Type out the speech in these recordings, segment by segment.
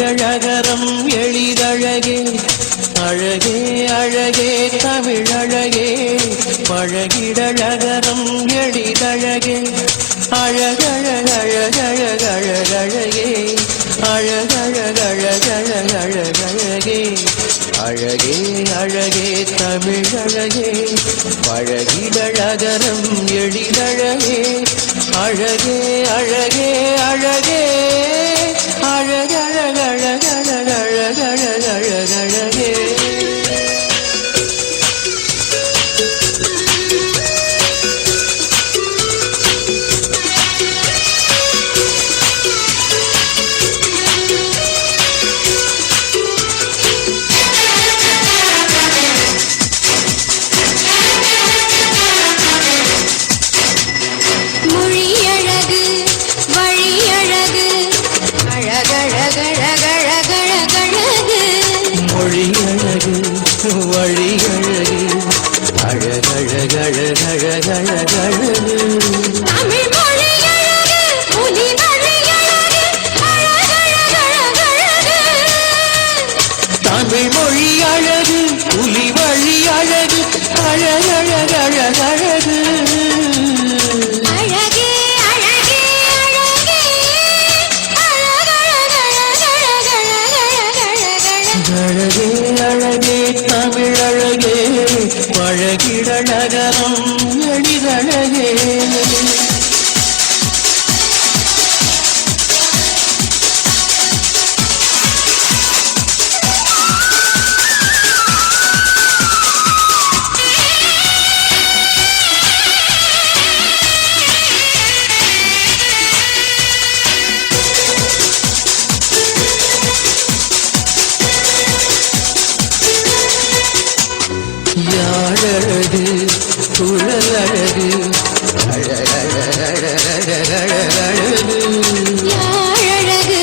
பழகிடழகரம் எளிதழகே அழகே அழகே தமிழழகே பழகிடழகரம் எளிதழகே அழகழகழகழகழகழகே அழகழகழகழகழகே அழகே அழகே தமிழழகே பழகிடழகரம் எளிதழகே அழகே அழகே அழகே அழகழகழகழகழகழகழகே தமிழ் மொழி அழகு புலி வழி அழகு அழகழகழகழகு அழகே அழகே அழகே அழகே அழகே தமிழழகே பழகிடழகரம் எளிதழகே யாழழகு குழலழகு அழகழகழகழகழகு யாழழகு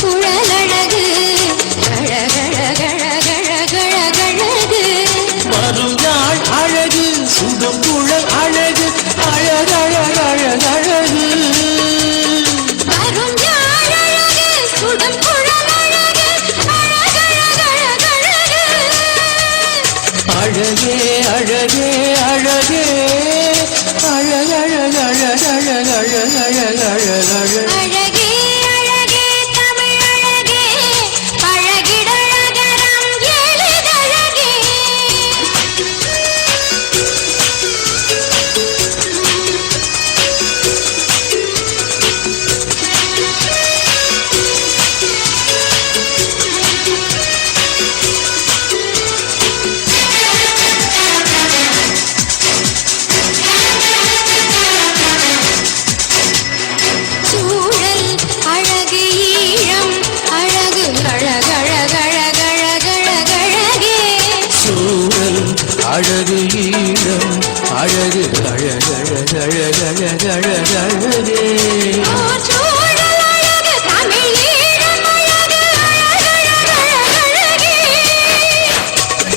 குழலழகு அழகழகழகழகழகு வரும் யாழ் அழகு சுடும் குழல் அழகு அழகழகழகழகு வரும் யாழழகு சுடும் குழலழகு அழகழகழகழகு அழகே அழகே அழகே அழகழகழகழகழகழகழகு அழகே அழகே தமிழழகே பழகிடழகரம் எளிதழகே சூழல் அழகு ஈழம் அழகு அழகழகழகழகழகழகே சூழல் அழகு ஈழம் அழகு அழகழகழகழகழகழகே சூழல் அழகு தமிழ் ஈழம் அழகு அழகழகழகழகே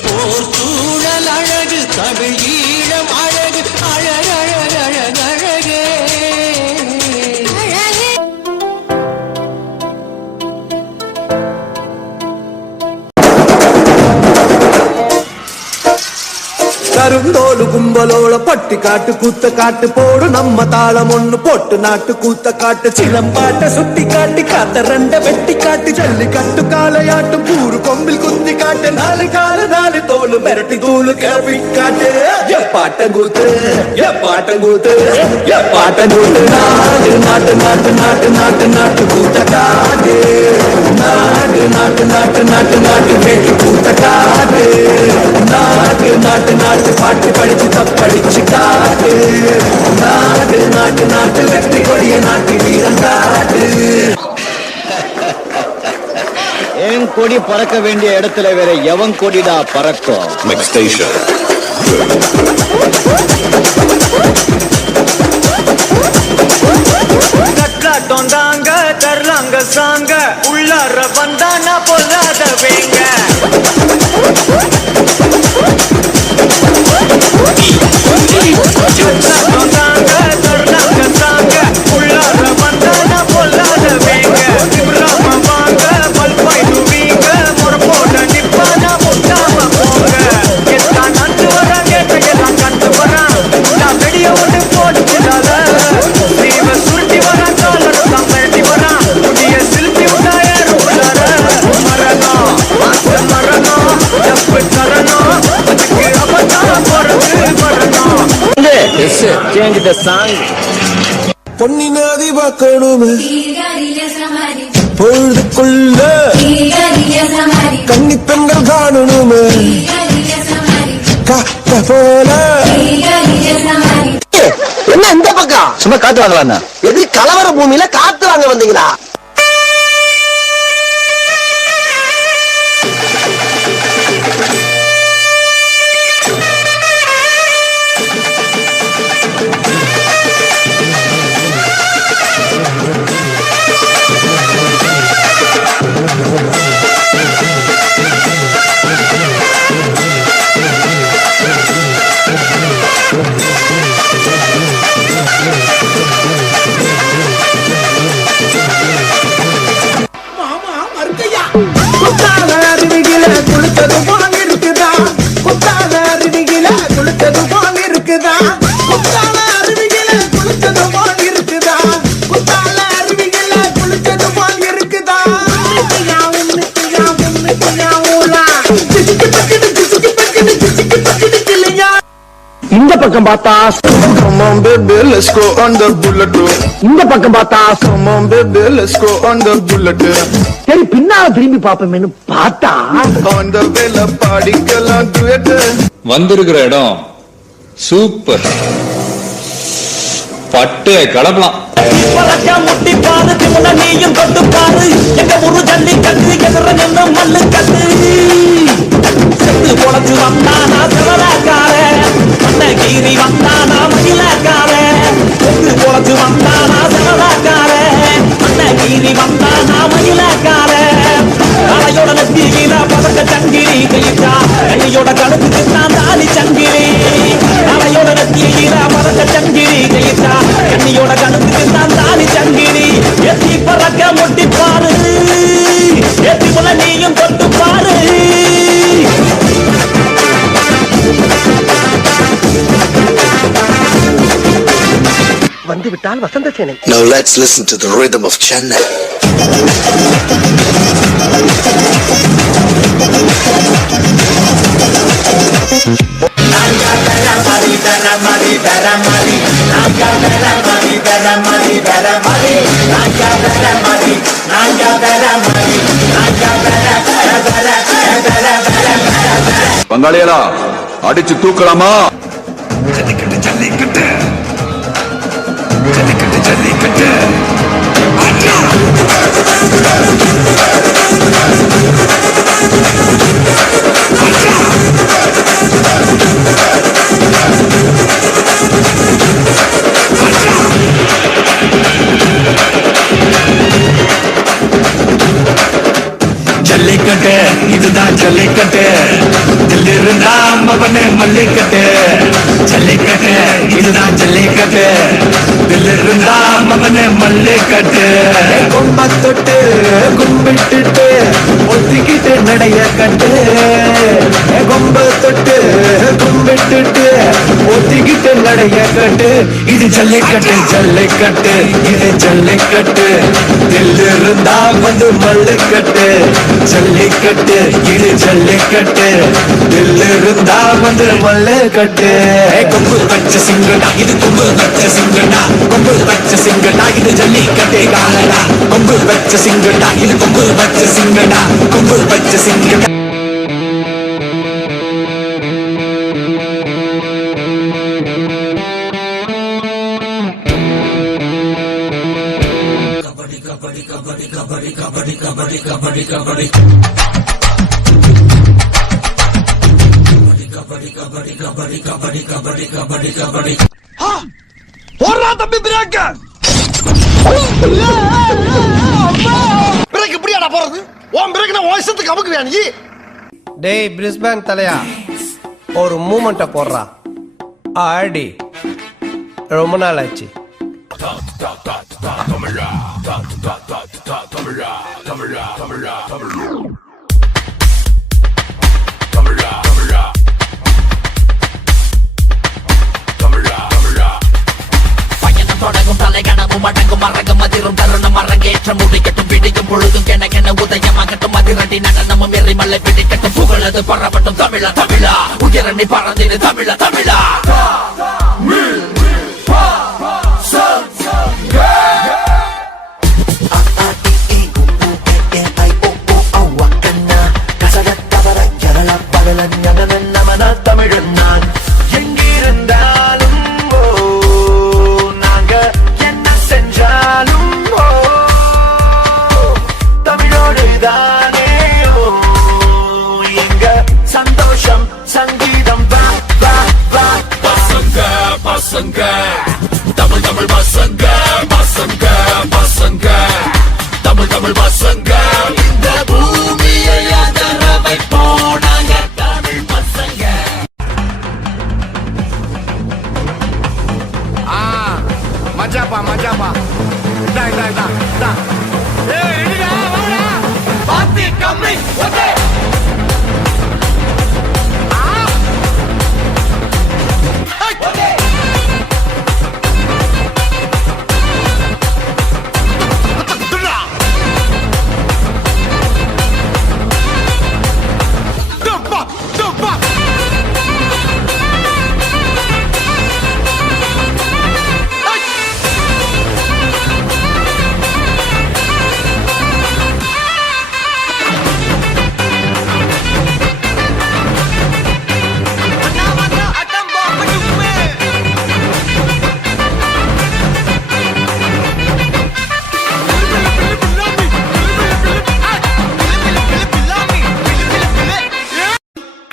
போர் சூழல் அழகு தமிழ் ஈழம் அழகு அழகழகழகழகே அழகே கருந்தோலு கும்பலோட பட்டி காட்டு கூத்த காட்டு போடு நம்ம தாளம் ஒண்ணு போட்டு நாட்டு கூத்த காட்டு சிலம்பாட்ட சுட்டி காட்டி காத்த ரெண்ட வெட்டி காட்டி ஜல்லி கட்டு காலையாட்டும் கூறு கொம்பில் குத்தி காட்டு நாலு கால நாலு தோலு மிரட்டி தூளு கிளப்பி காட்டு பாட்டங்கூத்து பாட்டங்கூத்து பாட்டங்கூத்து நாடு நாட்டு நாட்டு நாட்டு நாட்டு நாட்டு கூத்த காட்டு நாடு நாட்டு நாட்டு நாட்டு நாட்டு வேட்டு கூத்த காட்டு நாட்டு நாட்டு நாட்டு பாட்டு படிச்சு தப்படிச்சு காட்டு நாடு நாட்டு நாட்டு வெற்றி கொடிய நாட்டு வீரன் காட்டு என் கொடி பறக்க வேண்டிய இடத்துல வேற எவன் கொடிடா பறக்கும். கட்லாட்டம் தாங்க தர்றாங்க சாங்க உள்ளார வந்தானா பொல்லாத வேங்க கட்லாட்டம் தாங்க தர்றாங்க சாங்க உள்ளார வந்தானா பொல்லாத வேங்க வாங்க என்கிட்ட சாங். பொன்னி நதி பார்க்கணுமே பொழுதுக்குள்ள கன்னி பெண்கள் காணணுமே காத்த போல. என்ன இந்த பக்கம் சும்மா காத்து வாங்கலாம். எது கலவர பூமியில காத்து வாங்க வந்தீங்களா? குத்தால அருவியில குளிச்சது போல இருக்குதா, குத்தால அருவியில குளிச்சது போல இருக்குதா, குத்தால அருவியில குளிச்சது போல இருக்குதா, குத்தால அருவியில குளிச்சது போல இருக்குதா. இந்த பக்கம் பார்த்தா Come on baby, let's go on the bullet. இந்த பக்கம் பார்த்தா Come on baby, let's go on the bullet. சரி பின்னால திரும்பி பாப்போமேனு பார்த்தா On the vela பாடிக்கலாம் duet. வந்திருக்கிற இடம் சூப்பர். பட்டைய கலப்பலாம். முட்டி பாரு திமுன நீயும் தொட்டு பாரு எங்க ஒரு ஜல்லி கட்டு எதிர நின்று மல்லு கட்டு செத்து பொழச்சு வந்தானா சிவராக்கார கீரி வந்தானா மகிழக்கார செத்து பொழச்சு வந்தானா சிவராக்கார கீரி வந்தானா மகிழக்கார அலையோட நெத்தியில பதக்க சங்கிலி கையிட்டா கையோட கழுத்துக்கு நான் தாலி சங்கிலி அலையோட நெத்தியில பதக்க சங்கிலி கையிட்டா கண்ணியோட கழுத்துக்கு நான் தாலி சங்கிலி எத்தி பறக்க முட்டி பாரு எத்தி போல நீயும் தொட்டு பாரு. வந்து விட்டால் வசந்த சேனை. Now let's listen to the rhythm of Chennai. பங்காளியலா அடிச்சு தூக்கலாமா? ஜல்லிக்கட்டு ஜல்லிக்கட்டு ஜல்லிக்கட்டு ஜல்லிக்கட்டு. ஜல்லிக்கட்டு இதுதான் ஜல்லிக்கட்டு தில்லிருந்தா மகனே மல்லிக்கட்டு. ஜல்லிக்கட்டு இதுதான் ஜல்லிக்கட்டு தில்லிருந்தா மகனே மல்லிக்கட்டு. கும்ப தொட்டு கும்பிட்டுட்டு ஒத்திக்கிட்டு நடைய கட்டு, கொம்ப தொட்டு கும்பிட்டுட்டு ஒத்திக்கிட்டு நடைய கட்டு. இது ஜல்லிக்கட்டு ஜல்லிக்கட்டு இது ஜல்லிக்கட்டு தில்லிருந்தா வந்து மல்லிக்கட்டு. ஜல்லிக்கட்டு இது ஜல்லிக்கட்டு தில்லிருந்தா வந்து மல்லிக்கட்டு. கொம்பு வச்ச சிங்கடா இது கொம்பு வச்ச சிங்கடா கொம்பு வச்ச சிங்கடா இது ஜல்லிக்கட்டே காலடா. கொம்பு வச்ச சிங்கடா இது கொம்பு வச்ச சிங்கடா கொம்பு வச்ச சிங்கடா. போடுறா தம்பி பிரேக். பிரேக் இப்படியாடா போறது? உன் பிரேக் நான் வாய்ஸத்துக்கு அமுக்குவியா நீ? டேய் பிரிஸ்பேன் தலையா, ஒரு மூமெண்ட்டை போடுறா. ஆடி ரொம்ப நாள் ஆச்சு. தொடங்கும் தலை கனவும் அடங்கும் மறங்கும் அதிரும் தருணம் அரங்கேற்றம் முடிக்கட்டும் விடியும் பொழுதும் கென உதயமாகட்டும் அதிரடி நடனமும் எரிமலை பிடிக்கட்டும் புகழது பரப்பட்டும் தமிழா தமிழா உயரணி பறந்திடு தமிழா தமிழா. தமிழன் நான் எங்கிருந்தாலும் நாங்க என்ன செஞ்சாலும் தமிழோடு தானே எங்க சந்தோஷம் சங்கீதம் பசங்க பசங்க தமிழ் தமிழ் பசங்க பசங்க பசங்க தமிழ் தமிழ் பசங்க இந்த பூமியை அதர வைப்போனாங்க தமிழ் பசங்க. மஜாப்பா மஜாப்பா பாத்தி கம்மி ஓகே.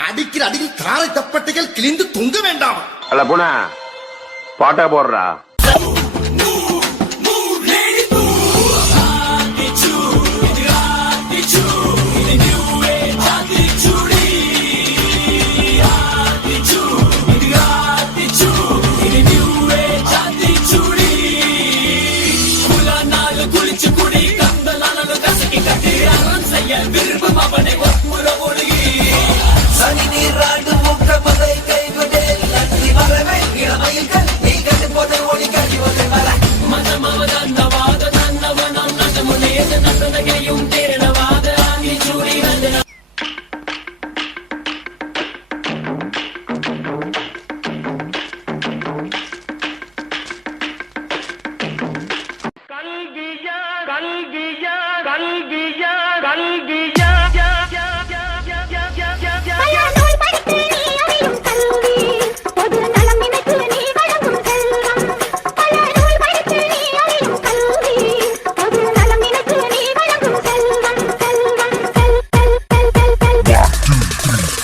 அடிக்கிற அடியில் காரை தப்பட்டைகள் கிழிந்து தொங்க வேண்டாம். அல்ல போன பாட்டா போடுறா. சனி நீராண்டு முக்கமதை கைவிடே நன்றி வரவே இளமையில் நீ கண்டு போதை ஒளி கட்டி வந்து வர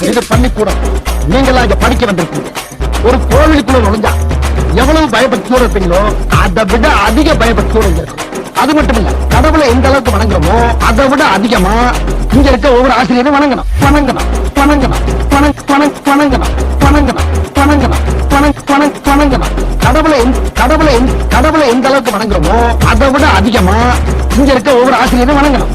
இது பள்ளிக்கூடம். நீங்களா இங்க படிக்க வந்திருக்கீங்க. ஒரு கோவிலுக்குள்ள நுழைஞ்சா எவ்வளவு பயபக்தியோட இருப்பீங்களோ அதை விட அதிக பயபக்தியோட இங்க இருக்கு. அது மட்டும் இல்ல, கடவுளை எந்த அளவுக்கு வணங்குறோமோ அதை விட அதிகமா இங்க இருக்க ஒவ்வொரு ஆசிரியரும் வணங்கணும் வணங்கணும் வணங்கணும் வணங்கணும் வணங்கணும் வணங்கணும் வணங்கணும். கடவுளை எந்த அளவுக்கு வணங்குறோமோ அதை விட அதிகமா இங்க இருக்க ஒவ்வொரு ஆசிரியரும் வணங்கணும்.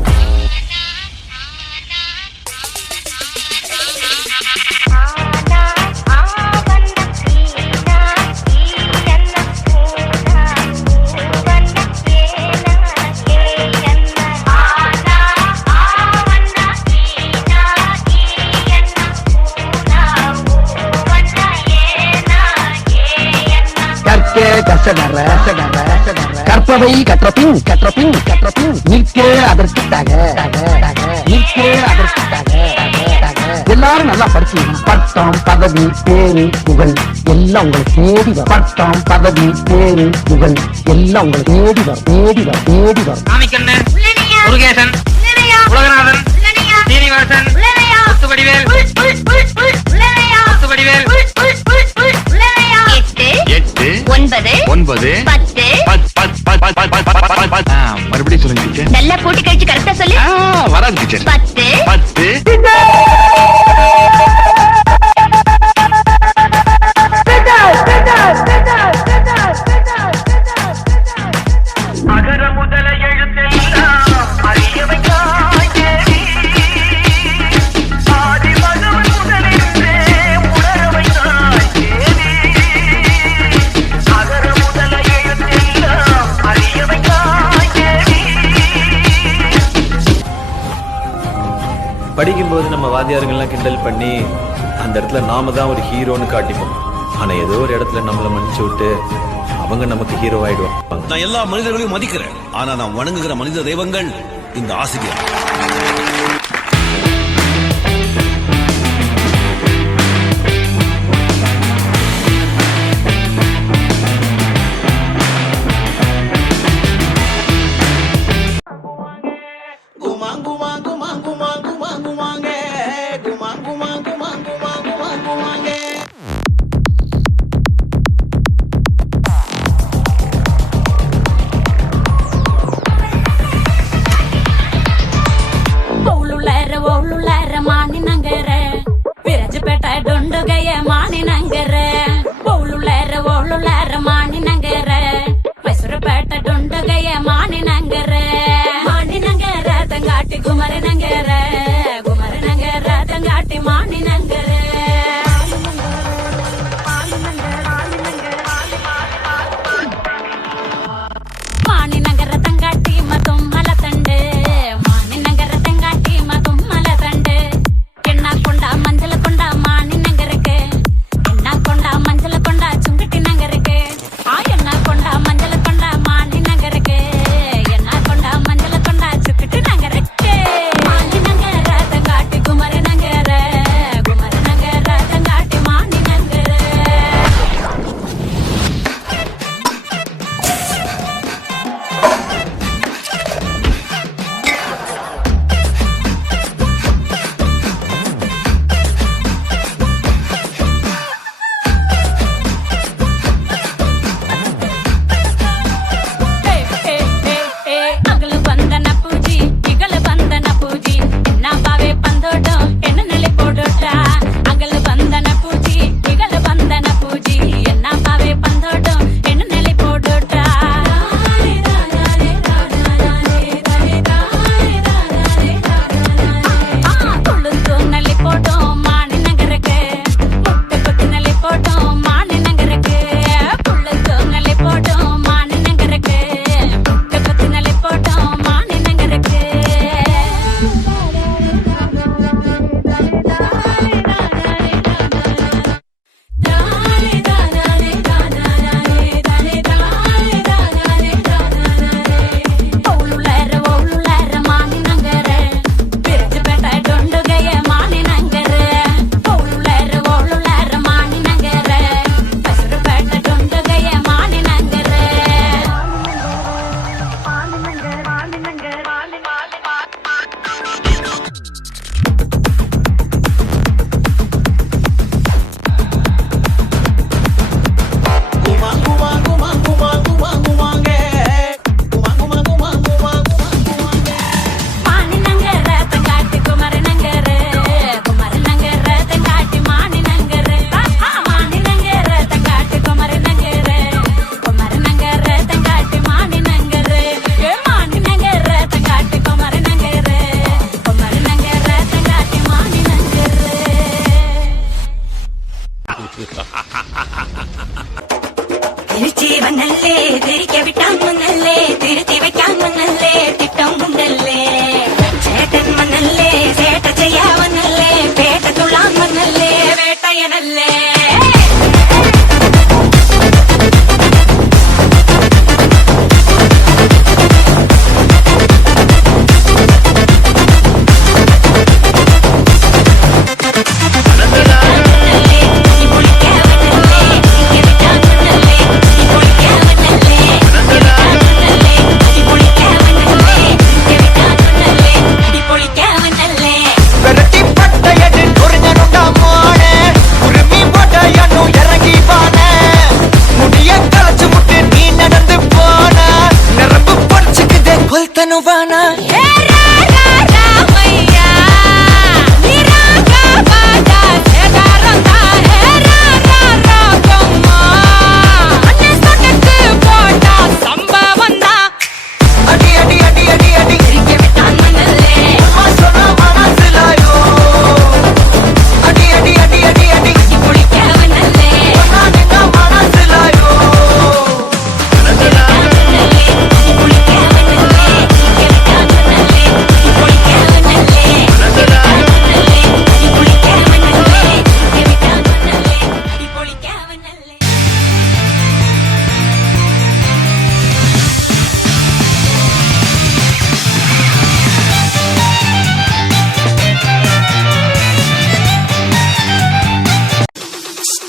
கற்பவை கற்றபின் நிற்க அதற்காக எல்லாரும் நல்லா படிச்சீங்க. பட்டம் பதவி பேரு புகழ் எல்லாம் உங்களுக்கு தேடி வரும். பட்டம் பதவி பேரு புகழ் எல்லாம் உங்களுக்கு தேடி வரும். முருகேசன், உலகநாதன், சீனிவாசன், முத்துவடிவேல், முத்துவடிவேல். 8 9 10 மறுபடியும் சொல்லுங்க. நல்லா கூட்டி கழிச்சு கரெக்டா சொல்லு. வராது டீச்சர். 10 அகர முதல எழுத்தெல்லாம் அறியவைக்காய் தேடி ஆதி மகவன் முதலின்றே உணரவைக்காய் தேடி அகர முதல எழுத்தெல்லாம் அறியவைக்காய் தேடி. படிக்கும்போது நம்ம வாத்தியாருங்கெல்லாம் கிண்டல் பண்ணி அந்த இடத்துல நாம தான் ஒரு ஹீரோன்னு காட்டிப்போம். ஆனா ஏதோ ஒரு இடத்துல நம்மளை மன்னிச்சு விட்டு அவங்க நமக்கு ஹீரோ ஆயிடுவாங்க. நான் எல்லா மனிதர்களையும் மதிக்கிறேன், ஆனா நான் வணங்குகிற மனித தெய்வங்கள் இந்த ஆசிரியர். மானி நகர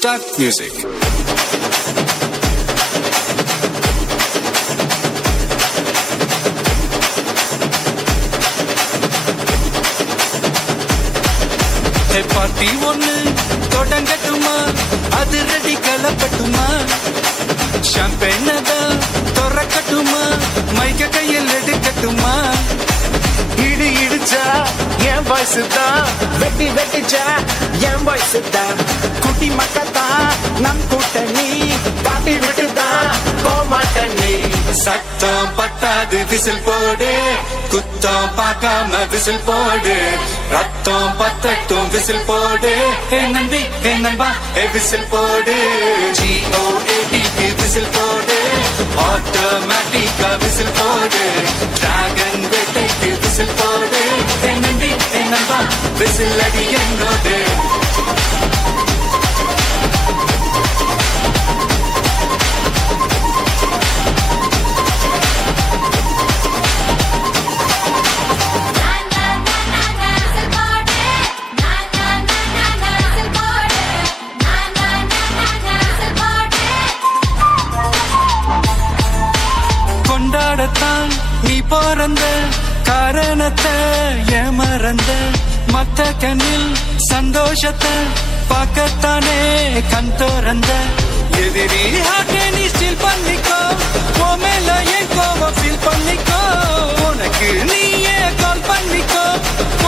Start music. பார்ட்டி ஒண்ணு தொடங்கட்டுமா, அது ரெடி கலப்பட்டுமா, ஷாம்பெயின் தான் திறக்கட்டுமா, மைக்க கையில் எடுக்கட்டுமா, இடி இடிச்சா என் வாய்ஸ் தான், வெட்டி வெட்டிச்சா என் வாய்ஸ் தான், குட்டி மக்கத்தான் நம் கூட்டணி, பாட்டி விட்டுதான் போமாட்டணி, சத்தம் பத்தாது விசில் போடு, குத்தம் பார்க்காம விசில் போடு, ரத்தம் பத்தட்டும் விசில் போடு, ஏ நம்பி ஏ நம்பா ஏ விசில் போடு, GOAT விசில் போடு, ஆட்டோமேட்டிக்கா விசில் போடு, டிராகன் வேட்டைக்கு விசில் போடு, ஏ நம்பி ஏ நம்பா விசில் அடி என்னோடு. கொண்டாடத்தான் நீ பிறந்த காரணத்தை ஏமறந்த, மத்த கண்ணில் சந்தோஷத்தை பார்க்கத்தானே கண் திறந்த, எதிரி ஹார்ட்டை நீ ஸ்டீல் பண்ணிக்கோ, உன் மேல என் கோவம் ஃபீல் பண்ணிக்கோ, உனக்கு நீயே கால் பண்ணிக்கோ,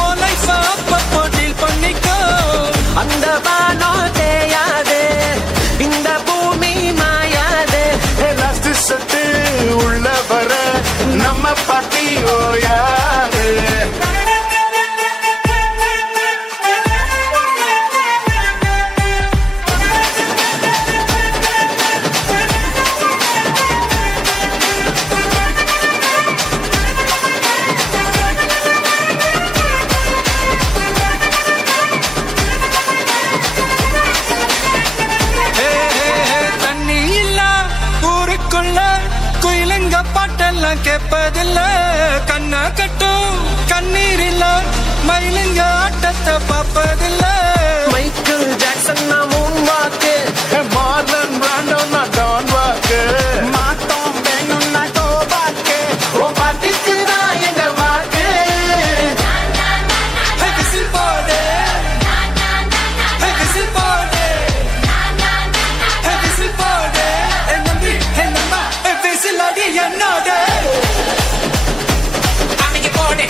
உன் லைஃப் அப்பப்போ டீல் பண்ணிக்கோ, அந்த வானம் தேயாது, இந்த பூமி மாயாது, லாஸ்ட் சத்து உள்ள வர நம்ம பாட்டி ஓயாது. தண்ணி இல்ல ஊருக்குள்ள குயிலுங்க பாட்டெல்லாம் கேட்பதில்ல, கண்ண கட்டும் கண்ணீர் இல்ல மயிலுங்க ஆட்டத்தை பார்ப்பதில்ல, மைக்கேல் ஜாக்சன் நான் மூன் வாக்கு, மார்லன் பிராண்டோ நான் டான் வாக்கு, மாத்தோம் வேணும் நான் கோபாக்கு, ஓ பாட்டிக்கு தான் எங்க வாக்கு, விசில் போடு விசில் போடு விசில் போடு, நம்பி என்னம்மா விசில் அடி என்னோட, அன்னைக்கு போடு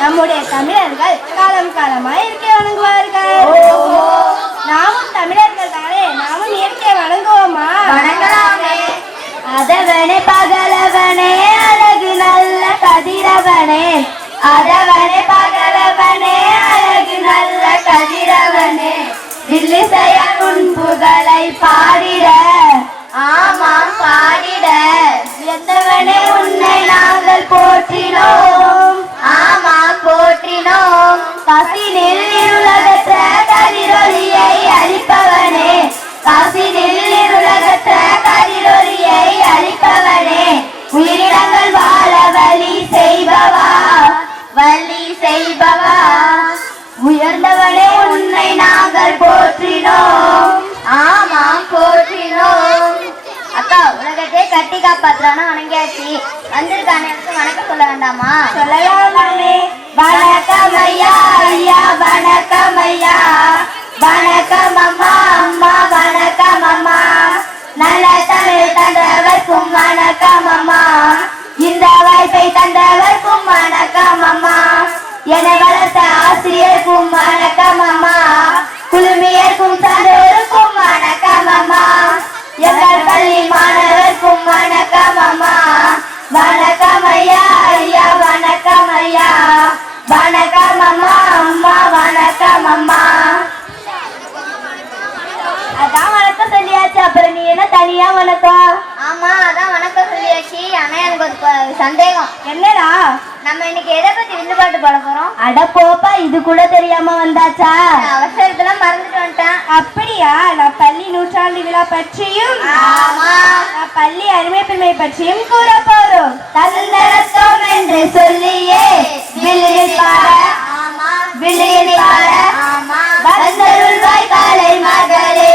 நம்முடைய தமிழர்கள் காலம் காலமாய் இயற்கை வணங்குவார்கள். நாமும் தமிழர்கள் தானே, நாமும் இயற்கை வணங்குவோமா? வணங்கலாமே. அதவனே பகலவனே அழகு நல்ல கதிரவனே, அதவனே பகலவனே அழகு நல்ல கதிரவனே, தில்லிசைய உன் புகழை பாடிட, ஆமாம் பாடிட, எந்தவனே உன்னை நாங்கள் போற்றினோம், ஆமாம் போற்றினோம், பசினில் இருளகற்ற கதிரொளியை அளிப்பவனே, பசினில் இருளகற்ற கதிரொளியை அளிப்பவனே, உயிரினங்கள் வாழ வழி செய்பவா, வழி செய்பவா, உயர்ந்தவனே உன்னை நாங்கள் போற்றினோம், ஆமாம் போற்றினோம். அக்கா, உலகத்தை கட்டி காப்பாத்துறானா வணங்கியாச்சு, வந்திருக்கானே வணக்கம் சொல்ல வேண்டாமா? சொல்லலாமே. வணக்கம் ஐயா, ஐயா வணக்கம் ஐயா, வணக்கம் அம்மா, அம்மா வணக்கம் அம்மா, நல்ல தமிழ் தந்தவர்க்கும் வணக்கம் அம்மா, இந்த வாய்ப்பை தந்தவர்க்கும் வணக்கம் அம்மா, என வளர்த்த ஆசிரியருக்கும் வணக்கம் அம்மா, குழுமியர்க்கும் சான்றோருக்கும் வணக்கம் அம்மா, எங்கள் பள்ளி மாணவர்க்கும் வணக்கம் அம்மா, வணக்கம் ஐயா, அப்புறம் நீ என்ன தனியா வணக்கம்? ஆமா அதான் வணக்கம் சொல்லியாச்சு. ஆனா எனக்கு ஒரு சந்தேகம். என்னடா? நம்ம இன்னைக்கு எதை பத்தி வில்லுபாட்டு பாட போறோம்? அட போப்பா, இது கூட தெரியாம வந்தாச்சா? அவசரத்துல மறந்துட்டு வந்துட்டேன். அப்படியா? நான் பள்ளி நூற்றாண்டு விழா பற்றியும் நான் பள்ளி அருமை பெருமை பற்றியும் கூற போறோம். தந்தரத்தோம் என்று சொல்லியே வில்லில் பாட வில்லில் பாட வந்தருள்வாய் காலை மகளே.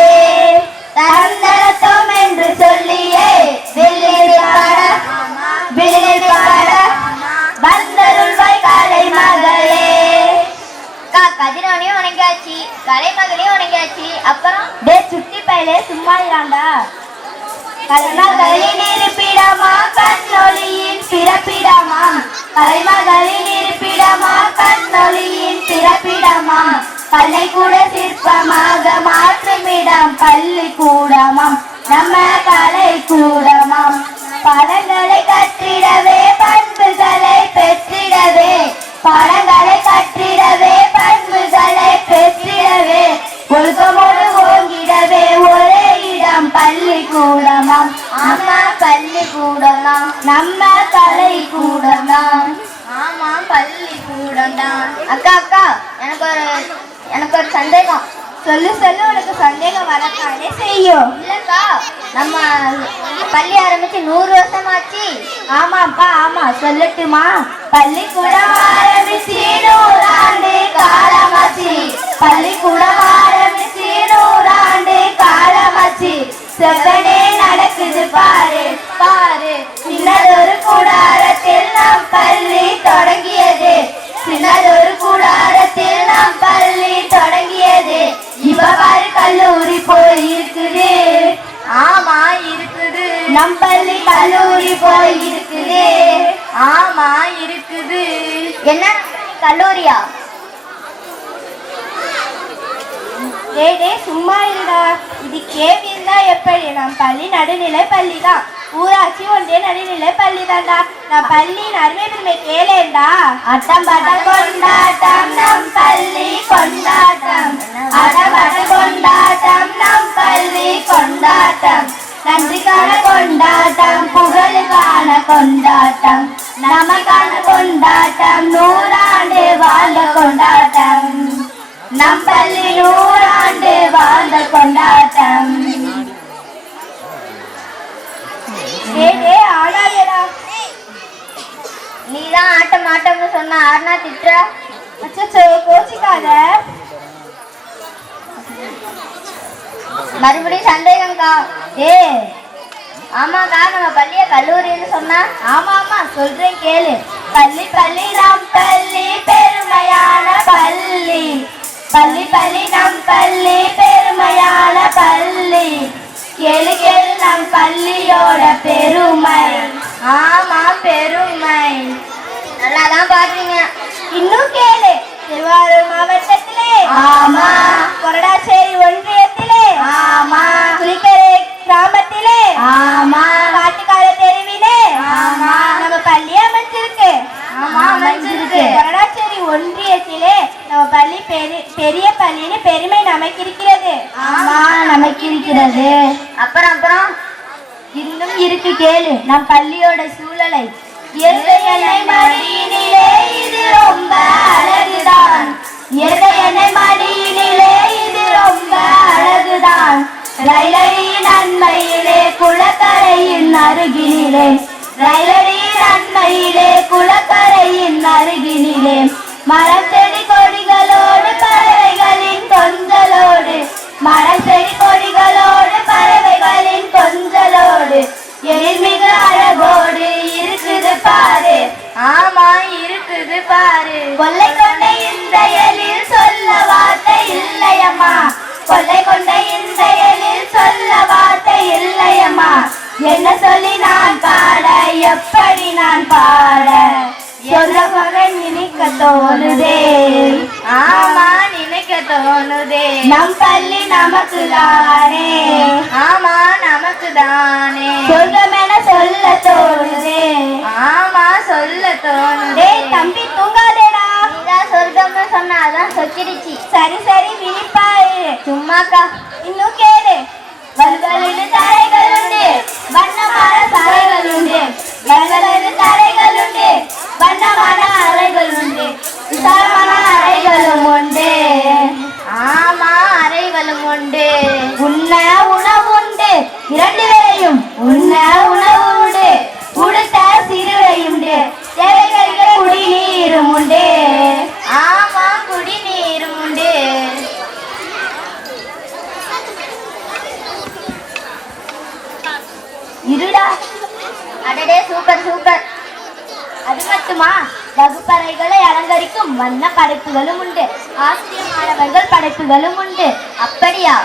தந்தரத்தோம் என்று சொல்லியே வில்லில் பாட வில்லில் பாட வந்தருள்வாய் காலை மகளே. கதிரவனையும் உனக்காச்சு, கலைமகளையும் உனக்காச்சு. அப்புறம் சுத்தி பயிலே சும்மா இல்லாண்டா. கலைமகளின் இருப்பிடமா கண்ணொளியின் பிறப்பிடமா, கலைமகளின் இருப்பிடமா கண்ணொளியின் பிறப்பிடமா, பள்ளிக்கூட சிற்பமாக மாற்றுமிடம் பள்ளிக்கூடமாம் நம்ம கலைக்கூடமாம். படங்களை கற்றிடவே பண்புகளை பெற்றிடவே, படங்களை கற்றிடவே பண்புகளை பெற்றிடவே, ஒழுக்கமோடு ஓங்கிடவே ஒரே இடம் பள்ளிக்கூடமாம். ஆமா பள்ளிக்கூடமாம், நம்ம கலைக்கூடமாம். ஆமா பள்ளிக்கூடம் தான். அக்கா அக்கா எனக்கு ஒரு சந்தேகம். சொல்லு சொல்லு, உனக்கு சந்தேகம் வரத்தானே செய்யும். இல்லக்கா, நம்ம பள்ளி ஆரம்பிச்சு 100 வருஷமாச்சு. ஆமாப்பா ஆமா, சொல்லட்டுமா? பள்ளிக்கூடம் ஆரம்பிச்சு 100 ஆண்டு காலமாச்சு, பள்ளிக்கூடம் ஆரம்பிச்சு 100 ஆண்டு காலமாச்சு. செவ்வனே நடக்குது பாரு பாரு, சின்னதொரு கூடாரத்தில் நம் பள்ளி தொடங்கியது, சின்னதொரு கூடாரத்தில் நம் பள்ளி தொடங்கியது. இப்ப பாரு கல்லூரி போய் இருக்குது. ஆமா இருக்குது. நம் பள்ளி கல்லூரி போய் இருக்குது. ஆமா இருக்குது. என்ன கல்லூரியா? டேய் சும்மா இருடா. இது கேள்வி இருந்தா எப்படி? நம் பள்ளி நடுநிலை பள்ளி தான், ஊராட்சி ஒன்றிய நடுநிலை பள்ளி தான்டா. நான் பள்ளியின் அருமை பெருமை கேளேண்டா. அட்டம் பட்டம் கொண்டாட்டம் நம் பள்ளி கொண்டாட்டம், அட்டம் பட்டம் கொண்டாட்டம் நம் பள்ளி கொண்டாட்டம், நன்றிக்கான கொண்டாட்டம் புகழுக்கான கொண்டாட்டம், நமக்கான கொண்டாட்டம் 100 ஆண்டு வாழ்ந்த கொண்டாட்டம், நம் பள்ளி 100 ஆண்டு வாழ்ந்த கொண்டாட்டம். ஆடாதேடா. நீதான் ஆட்டம் ஆட்டம்னு சொன்ன ஆடுனா திட்டுற. அச்சோ கோச்சிக்காத. மறுபடியும் சந்தேகம்க்கா. ஆமாக்கா, நம்ம பள்ளிய கல்லூரின்னு சொன்னா. ஆமா ஆமா சொல்றேன் கேளு. பள்ளி பள்ளி நம் பள்ளி பெருமையான பள்ளி, பள்ளி பள்ளி நம் பள்ளி பெருமையான பள்ளி, கேளு கேளு நம் பள்ளியோட பெருமை. ஆமா பெருமை. நல்லாதான் பாடுறீங்க. இன்னும் கேளு. திருவாரூர் மாவட்டத்திலே ஆமா, கொரடாச்சேரி ஒன்றியத்திலே ஆமா, குளிக்கரை கிராமத்திலே ஆமா, காட்டுக்கார தெருவிலே ஆமா நம்ம பள்ளி அமைஞ்சிருக்கு. ஆமா அமைஞ்சிருக்கு. கொரடாச்சேரி ஒன்றியத்திலே நம்ம பள்ளி பெரிய பள்ளின்னு பெருமை நமக்கு இருக்கிறது. ஆமா நமக்கு இருக்கிறது. அப்புறம் அப்புறம் இன்னும் இருக்கு கேளு நம் பள்ளியோட சூழலை. இயற்கை எண்ணெய் மடியினிலே இது ரொம்ப அழகுதான், இயற்கை எண்ணெய் மடியினிலே இது ரொம்ப அழகுதான், ரயிலடியின் நன்மையிலே குளக்கரையின் அருகினிலே, ரயிலடியின் நன்மையிலே குளக்கரையின் அருகினிலே, மரம் செடி கொடிகளோடு பறவைகளின் கொஞ்சலோடு, மரம் செடி கொடிகளோடு பறவைகளின் கொஞ்சலோடு, எழில்மிகு அழகோடு இருக்குது பாரு. ஆமா இருக்குது பாரு. கொள்ளை கொண்ட இந்த எழில் சொல்ல வார்த்தை இல்லையம்மா, கொள்ளை கொண்ட இந்த எழில் சொல்ல வார்த்தை இல்லையம்மா, என்ன சொல்லி நான் பாட எப்படி நான் பாட, சொல்ல மகன் நினைக்க தோணுதே. ஆமா நினைக்க தோணுதே. நம் பள்ளி நமக்கு தானே. ஆமா நமக்கு தானே. சொர்க்கமென சொல்ல தோணுதே. ஆமா சொல்ல தோணுதே. தம்பி தூங்காதேடா. நீதான் சொர்க்கம்னு சொன்னா அதான் சொக்கிடுச்சு. சரி சரி விழிப்பாரு. சும்மாக்கா. இன்னும் கேளு. வல்வலின் தரைகள் உண்டு வண்ணமான தரைகள் உண்டு வல்வலின் தரைகள் உண்டு வண்ணமான அறைகள் உண்டு விசாலமான அறைகளும் உண்டு ஆமா அறைகளும் உண்டு உண்ண உணவு உண்டு இரண்டு வேளையும் உண்ண உணவு உண்டு உடுத்த சிறுவை உண்டு தேவைகளுக்கு குடிநீரும் உண்டு ஆமா குடிநீரும் உண்டு இருடா அடடே சூப்பர் சூப்பர் அது மட்டுமா வகுப்பறைகளை அலங்கரிக்கும் வண்ண படைப்புகளும் உண்டு ஆசிரியர் மாணவர்கள் படைப்புகளும் உண்டு அப்படியா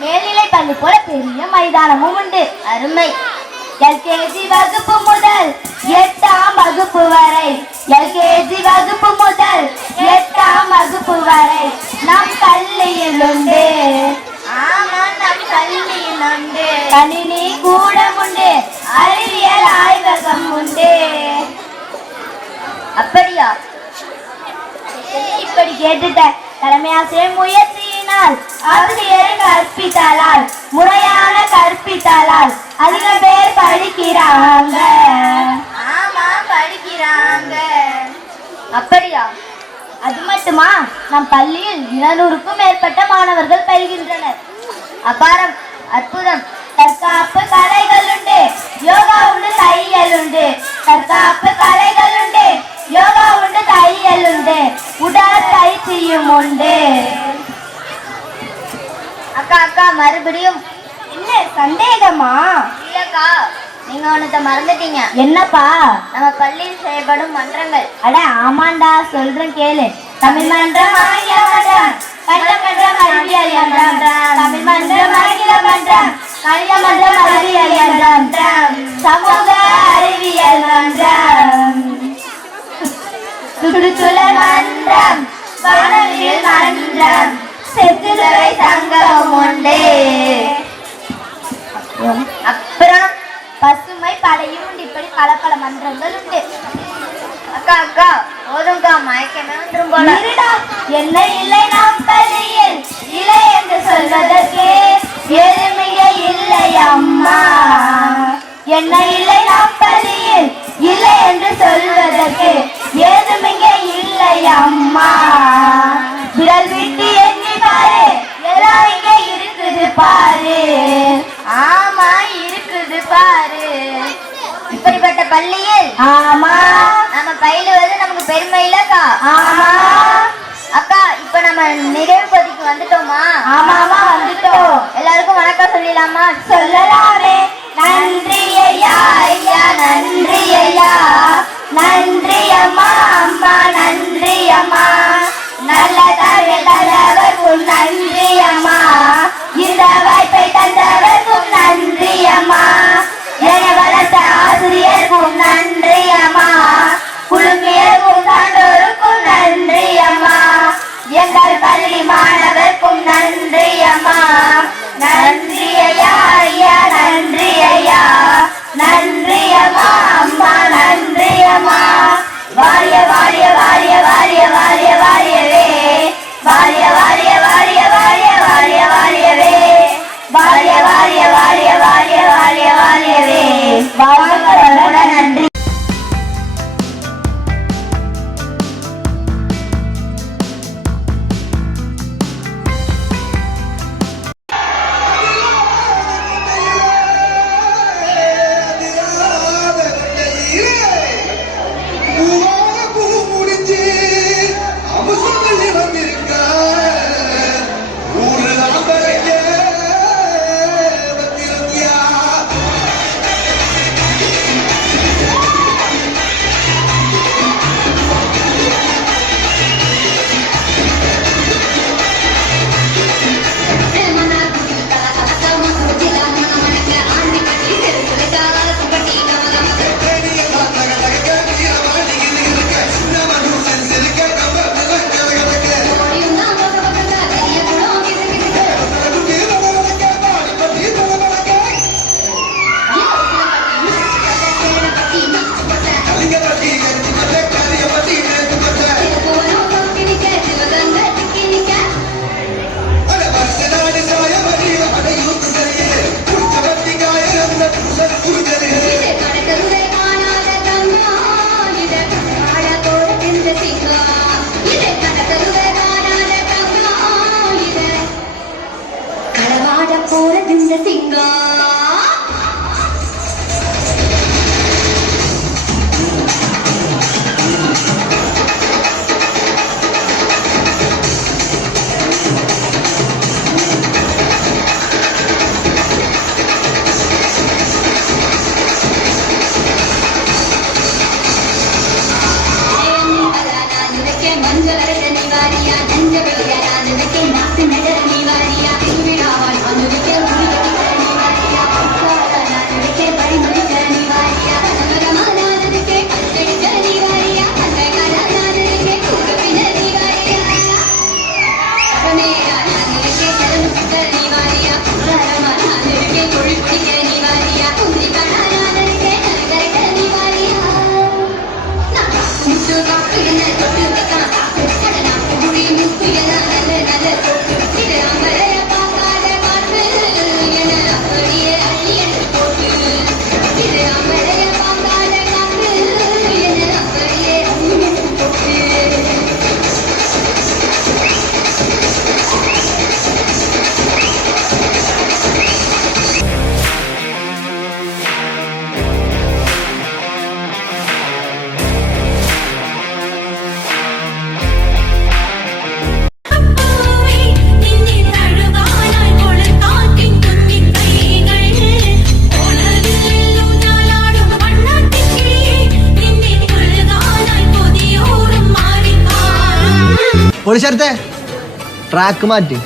மேல்நிலை பள்ளி போல பெரிய மைதானமும் உண்டு அருமை எல்கேஜி வகுப்பு முதல் 8ஆம் வகுப்பு வரை எல்கேஜி வகுப்பு முதல் 8ஆம் வகுப்பு வரை நம் பள்ளியில் உண்டு ஆமா நம் பள்ளியில் உண்டு கணினி கூடம் உண்டு அறிவியல் ஆய்வகம் உண்டு அப்படியா இப்படி கேட்டுட்ட தலைமை ஆசிரியர் முயற்சியினால் ஆசிரியர் கற்பித்தாளால் முறையான கற்பித்தாளால் அதிக பேர் படிக்கிறாங்க ஆமா படிக்கிறாங்க அப்படியா அது மட்டுமா நம் பள்ளியில் 200க்கும் மேற்பட்ட மாணவர்கள் பயில்கின்றனர் அபாரம் அற்புதம் தற்காப்பு கலைகள் உண்டு யோகா உண்டு தையல் உண்டு தற்காப்பு கலைகள் உண்டு யோகா உண்டு தையல் உண்டு உடற்பயிற்சியும் உண்டு அக்கா அக்கா மறுபடியும் என்ன சந்தேகமா இல்லக்கா நீங்க ஒன்னத மறந்துட்டீங்க என்னப்பா நம்ம பள்ளியில் செயல்படும் மன்றங்கள் அட ஆமாண்டா சொல்றேன் கேளு தமிழ் மன்றம் ஆங்கில மன்றம் கணித மன்றம் அறிவியல் மன்றம் தமிழ் மன்றம் ஆங்கில மன்றம் கணித மன்றம் அறிவியல் மன்றம் சமூக அறிவியல் மன்றம் சுற்றுச்சூழல் மன்றம் வானவியல் மன்றம் செத்துறை சங்கம் உண்டு அப்புறம் பசுமை படையும் உண்டு இப்படி பல பல மன்றங்கள் உண்டு அக்கா அக்கா போதும்க்கா மயக்கமே வந்துரும் போல என்ன இல்லை நம் பள்ளியில் இல்லை என்று சொல்வதற்கு எதுமிக இல்லை அம்மா என்ன இல்லை நம் பள்ளியில் இல்லை என்று சொல்வதற்கு ஏதுமிக இல்லை அம்மா விரல் விட்டு எண்ணி பாரு எல்லாம் இங்க இருக்குது பாரு ஆமா இருக்குது பாரு இப்படிப்பட்ட பள்ளியில் ஆமா நம்ம பயிலுவது நமக்கு பெருமை இல்லக்கா ஆமா அக்கா இப்ப நம்ம நிறைவு பகுதிக்கு வந்துட்டோமா ஆமாமா வந்துட்டோம் எல்லாருக்கும் வணக்கம் சொல்லலாமா சொல்லலாமே நன்றி ஐயா ஐயா நன்றி ஐயா நன்றி அம்மா அம்மா நன்றி அம்மா நல்ல தந்தவர்க்கும் நன்றி அம்மா இந்த வாய்ப்பை தந்தவர்க்கும் நன்றி அம்மா என வளர்த்த ஆசிரியருக்கும் நன்றி அம்மா குழுமியருக்கும் சான்றோருக்கும் நன்றி அம்மா எங்கள் பள்ளி மாணவர்க்கும் நன்றி அம்மா நன்றி ஐயா ஐயா நன்றி ஐயா நன்றி அம்மா அம்மா நன்றி அம்மா வாரிய வாரிய வாரிய வாரிய வாரிய வாரியவே வாரிய வாரிய வாரிய வாரிய வாரிய வாரியவே வாரிய வாரிய வாரிய வாரிய வாரிய வாரியவே வாழ்க நன்றி ஊரு ഒരു സ്ഥലത്തെ ട്രാക്ക് മാറ്റി.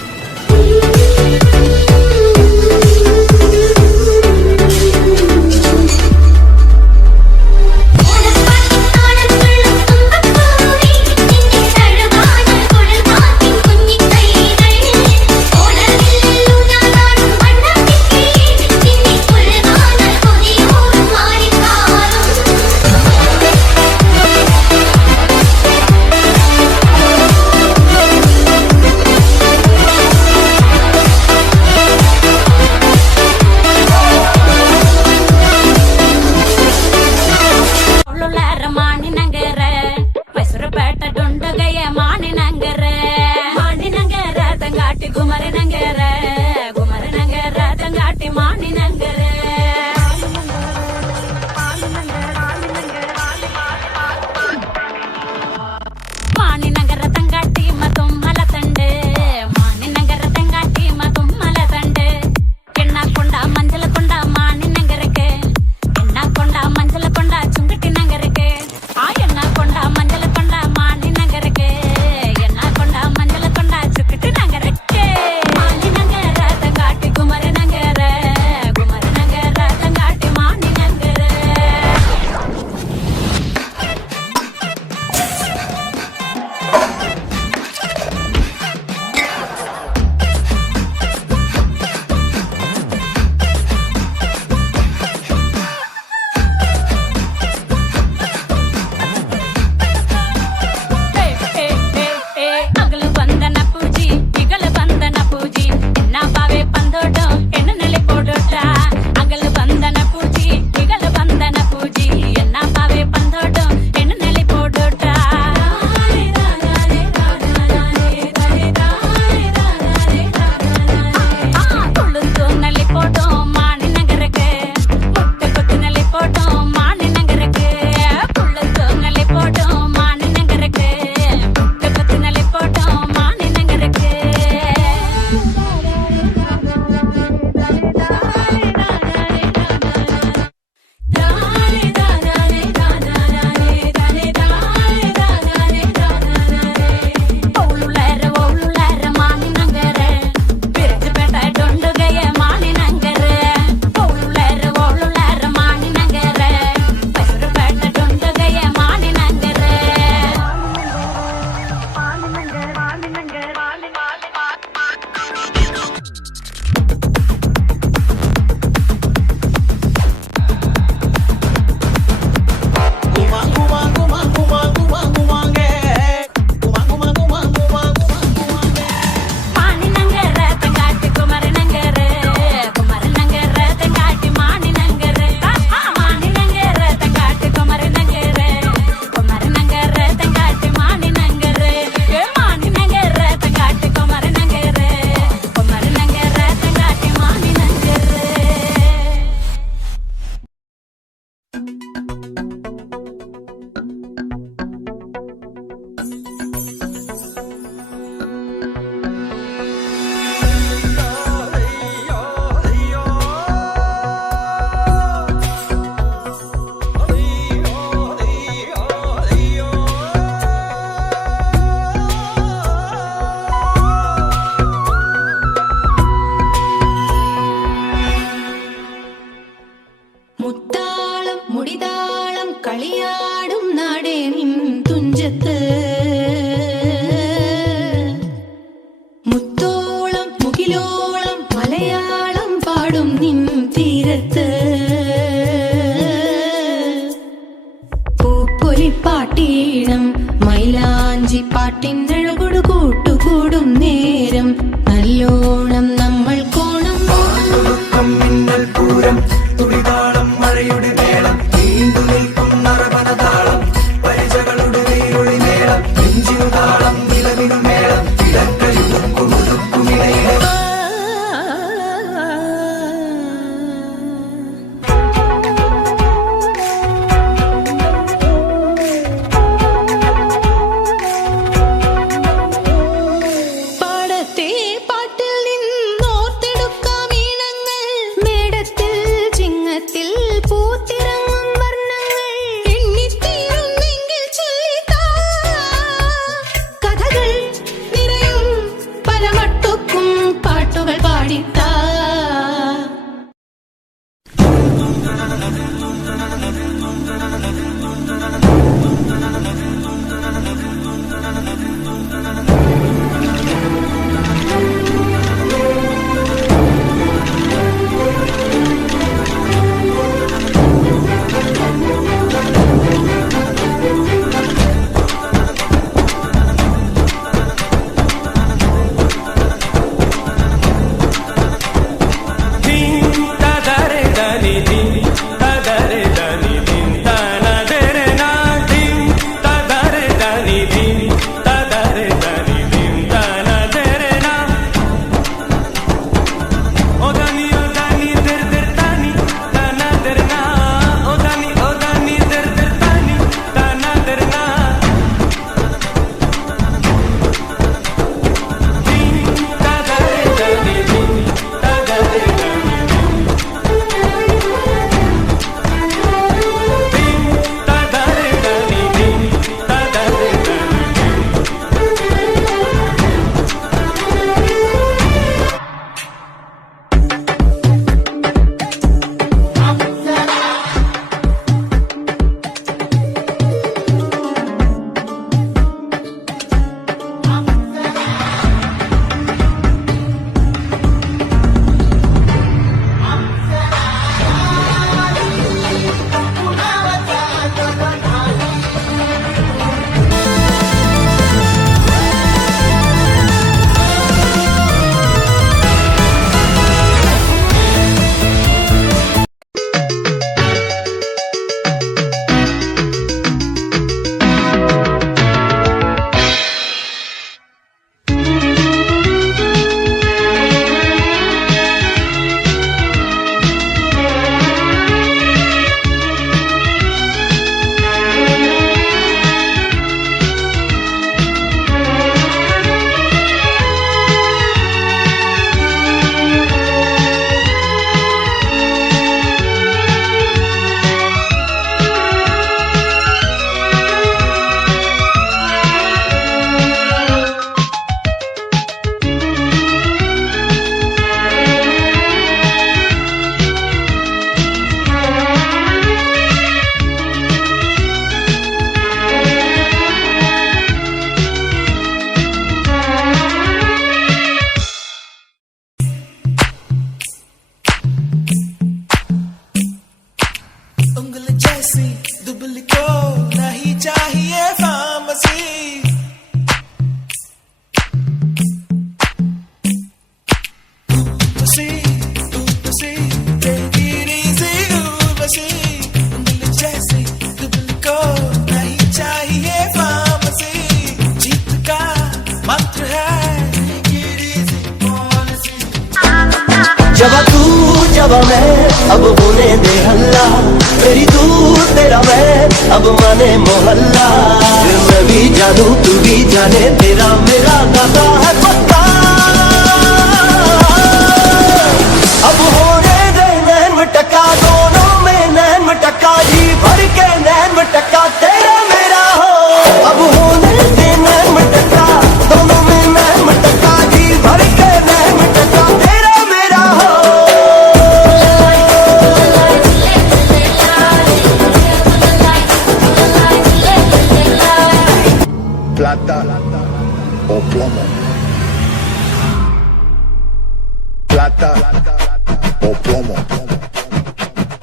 उंगली जैसी दुबली को नहीं चाहिए फार्मेसी उंगली जैसी दुबली को नहीं चाहिए फार्मेसी जीत का मंत्र है जब तू जब मैं अब होने दे हल्ला मेरी तू तेरा मैं अब माने मोहल्ला फिर मैं भी जानू तू भी जाने तेरा मेरा नाता है पक्का अब होने दे नैन टक्का दोनों में नैन टक्का जी भर के नैन टक्का तेरा मेरा हो अब होने दे नैन टक्का दोनों में नैन टक्का जी भर के नैन टक्का तेरा मेरा हो plata o plomo plata o plomo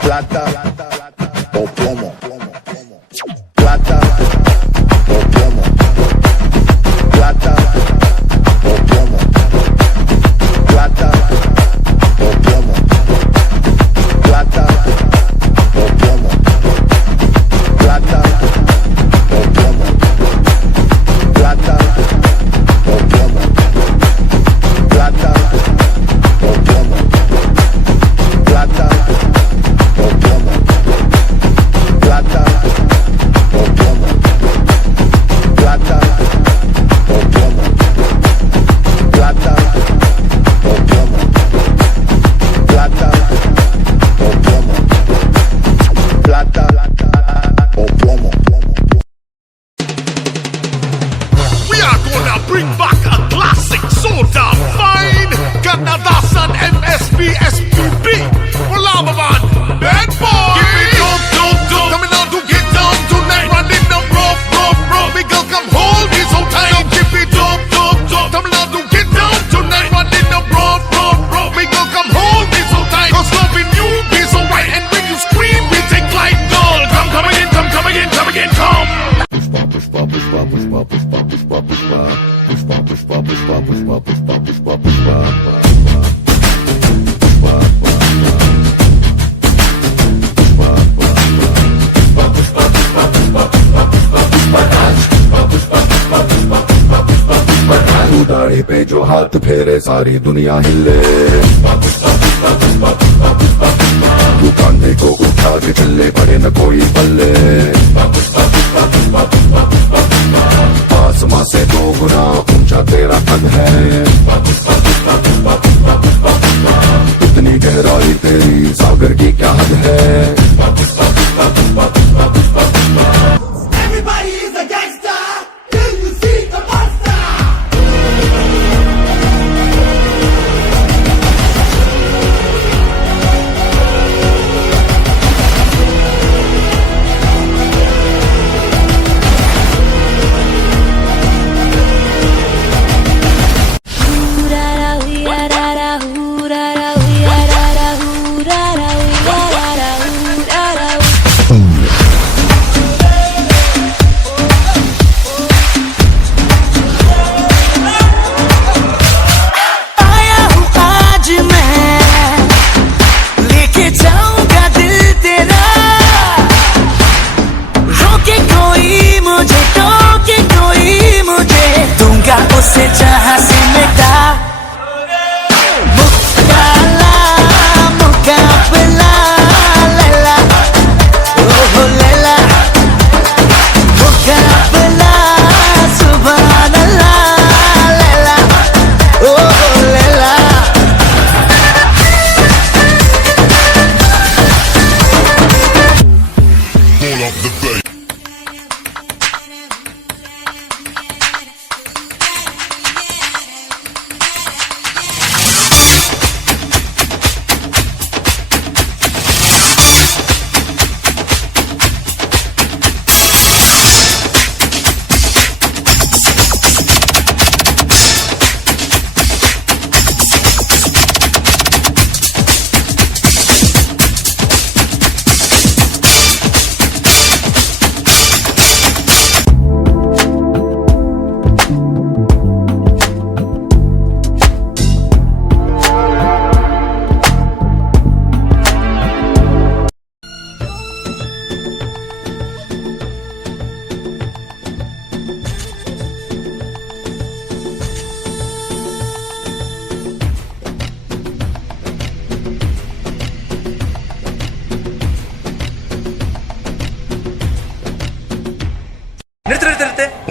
plata o plomo plata o plomo plata o plomo plata o plomo plata o plomo plata o plomo plata o plomo plata o plomo plata o plomo plata o plomo plata o plomo plata o plomo plata o plomo plata o plomo. We are gonna bring back a classic soda fine. Ganadasan MSB SPB. Ulamavan, bad boy. Give me dope. Coming out to get down tonight. Running the rough. Miguel, come hold me so tight. Give me dope. Coming out to get down tonight. Running the rough. Miguel, come hold me so tight. Cause loving you is alright. And when you scream, we take light. Girl, come again. दाढ़ी पे जो हाथ फेरे सारी दुनिया हिले तू कांधे को उठा के चले पड़े न कोई पल्ले आसमां से 2 गुना ऊंचा तेरा कद है इतनी गहराई तेरी सागर की क्या हद है Everybody is a gangster till you see the monster उसे जहां से मिटा मुकाबला लैला ओहो लैला मुकाबला सुभान अल्लाह लैला ओहो लैला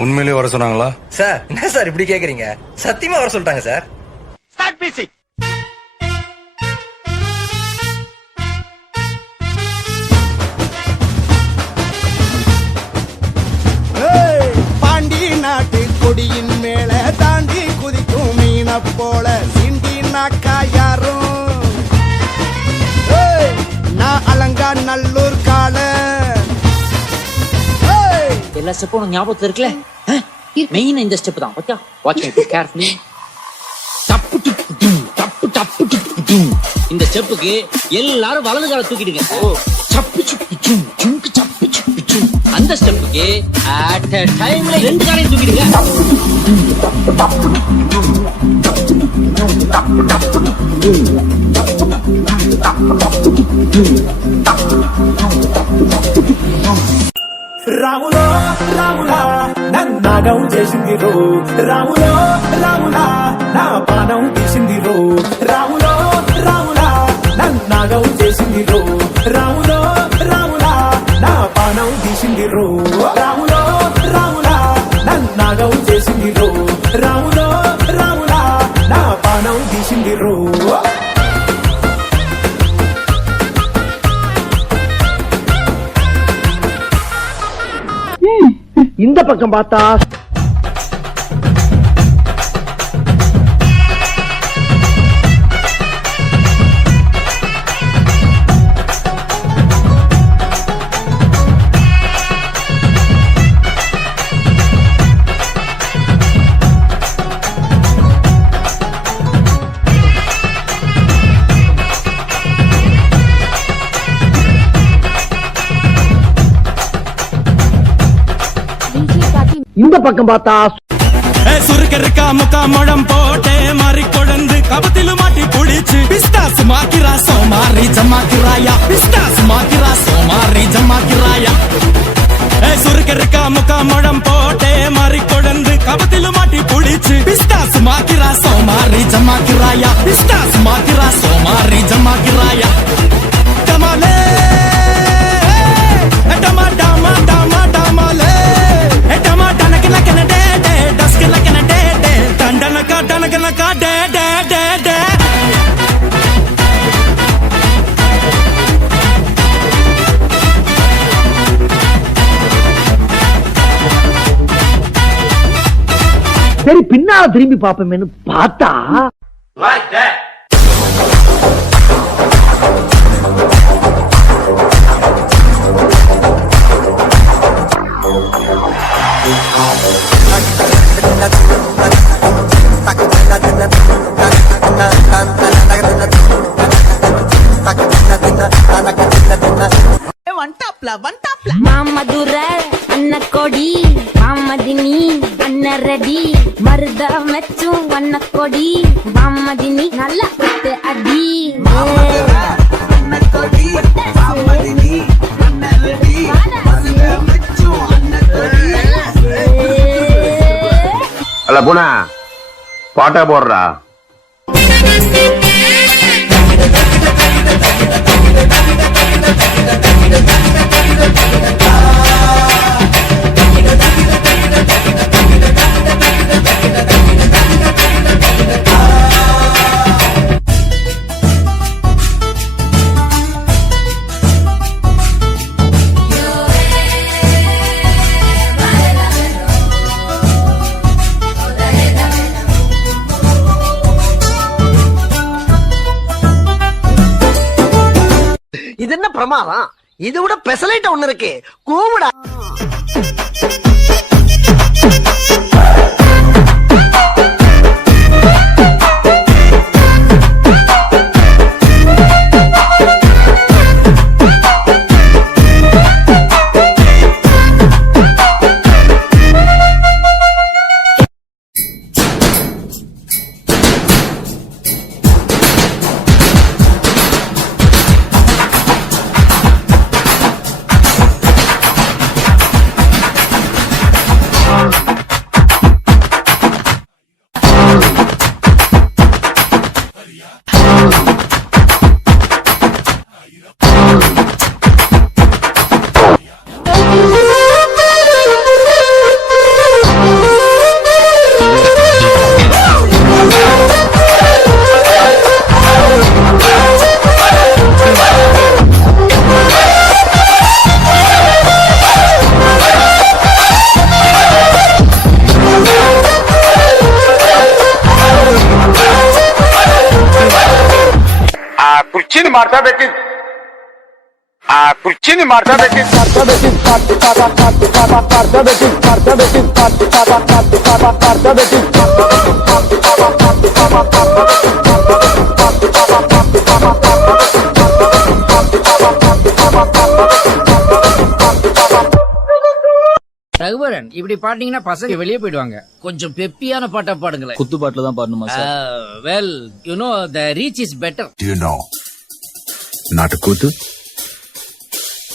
உண்மையிலேயே வர சொன்னாங்களா? சார் என்ன சார் இப்படி கேக்குறீங்க? சத்தியமா வர சொல்லிட்டாங்க சார். Start music. பாண்டி நாட்டு கொடியின் மேல தாண்டி குதிக்கும் மீன போல சிண்டி நாக்கா யாரும் நான் அலங்கா நல்லூர் கால எல்லா ஸ்டெப்பும் உனக்கு ஞாபகத்துல இருக்குல்ல? மெயின் இந்த ஸ்டெப் தான். Okay watch me carefully. டப்பு டப்பு டும் டப்பு டப்பு டப்பு டும். இந்த ஸ்டெப்புக்கு எல்லாரும் வலது காலை தூக்கிடுங்க. சப்பு சுப்பு டும் சுங்கு சப்பு சுப்பு டும். அந்த ஸ்டெப்புக்கு அட் a டைம்ல ரெண்டு காலையும் தூக்கிடுங்க. రాములో రాములా నన్నాగం చేసింది రో రాములో రాములా నా పానం తీసింది రో రాములో రాములా నన్నాగం చేసింది రో రాములో రాములా నా పానం తీసింది రో రాములో రాములా నన్నాగం చేసింది రో రాములో రాములా నా పానం తీసింది రో இந்த பக்கம் பார்த்தா இந்த பக்கம் பார்த்தா சுருக்கருக்கா முக்கா முழம் போட்டே மாறி கொழுந்து கபத்திலு மாட்டி புடிச்சு பிஸ்தாஸ் மாக்கிரா சோமாரி ஜமாக்கிராயா பிஸ்தாஸ் மாக்கிரா சோமாரி ஜமாக்கிராயா சுருக்கருக்கா முக்கா முழம் போட்டே மாறி கொழுந்து கபத்திலு மாட்டி புடிச்சு பிஸ்தாஸ் மாக்கிரா சோமாரி ஜமாக்கிராயா பிஸ்தாஸ் மாக்கிரா சோமாரி ஜமாக்கிராயா டமாலே டமா டமா டமா டமாலே டமா டனக்கன கனடே டஸ்கன கனடே டண்டனகா டனகனகா டே டே டே டே சரி பின்னால திரும்பி பாப்போமேன்னு பார்த்தா லைக் தட். மாமதுர அன்ன கொடி மாமதினி அன்ன ரெடி மருத மெச்சும் வண்ண கொடி மாமதினி நல்ல குத்து அடி அல்ல போனா பாட்டா போடுறா. இது என்ன பிரமாதம்? இது விட பெசலைட் ஒண்ணு இருக்கு. கூவுடா. मारता बेटी कुर्ची नहीं मारता बेटी ரகுவரன் இப்படி பாட்டீங்கன்னா பசங்க வெளியே போயிடுவாங்க. கொஞ்சம் பெப்பியான பாட்டா பாடுங்களேன். குத்து பாட்டுல தான் பாடணுமா sir? Well you know the reach is better. Do you know Natakutu?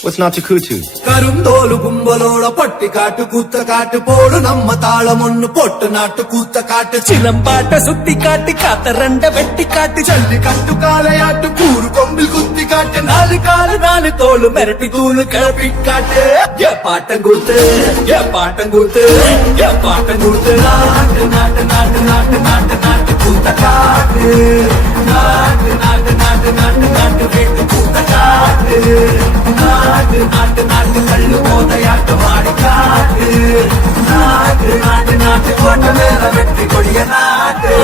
What's Natakutu? கருந்தோலு கும்பலோட பட்டி காட்டு கூத்த காட்டு போடு நம்ம தாளம் ஒண்ணு போட்டு நாட்டு கூத்த காட்டு சிலம்பாட்ட சுத்தி காட்டி காத்த ரெண்ட வெட்டி காட்டு ஜல்லி கட்டு காளையாட்டு கூறு கொம்பில் குத்தி காட்டு நாலு காலு நாலு தோளு மிரட்டி தூளு கிளப்பி காட்டு ஏ பாட்டம் கூத்து ஏ பாட்டம் கூத்து ஏ பாட்டம் கூத்து நாட்டு நாட்டு நாட்டு நாட்டு நாட்டு நாட்டு கூத்த காட்டு நாட்டு நாட்டு நாட்டு நாட்டு நாட்டு வீட்டு கூத்த காட்டு நாட்டு நாட்டு நாட்டு கள்ளு போதையாட்டு மாடி காட்டு நாட்டு நாட்டு நாட்டு கொண்ட மேல வெற்றி கொடிய நாட்டு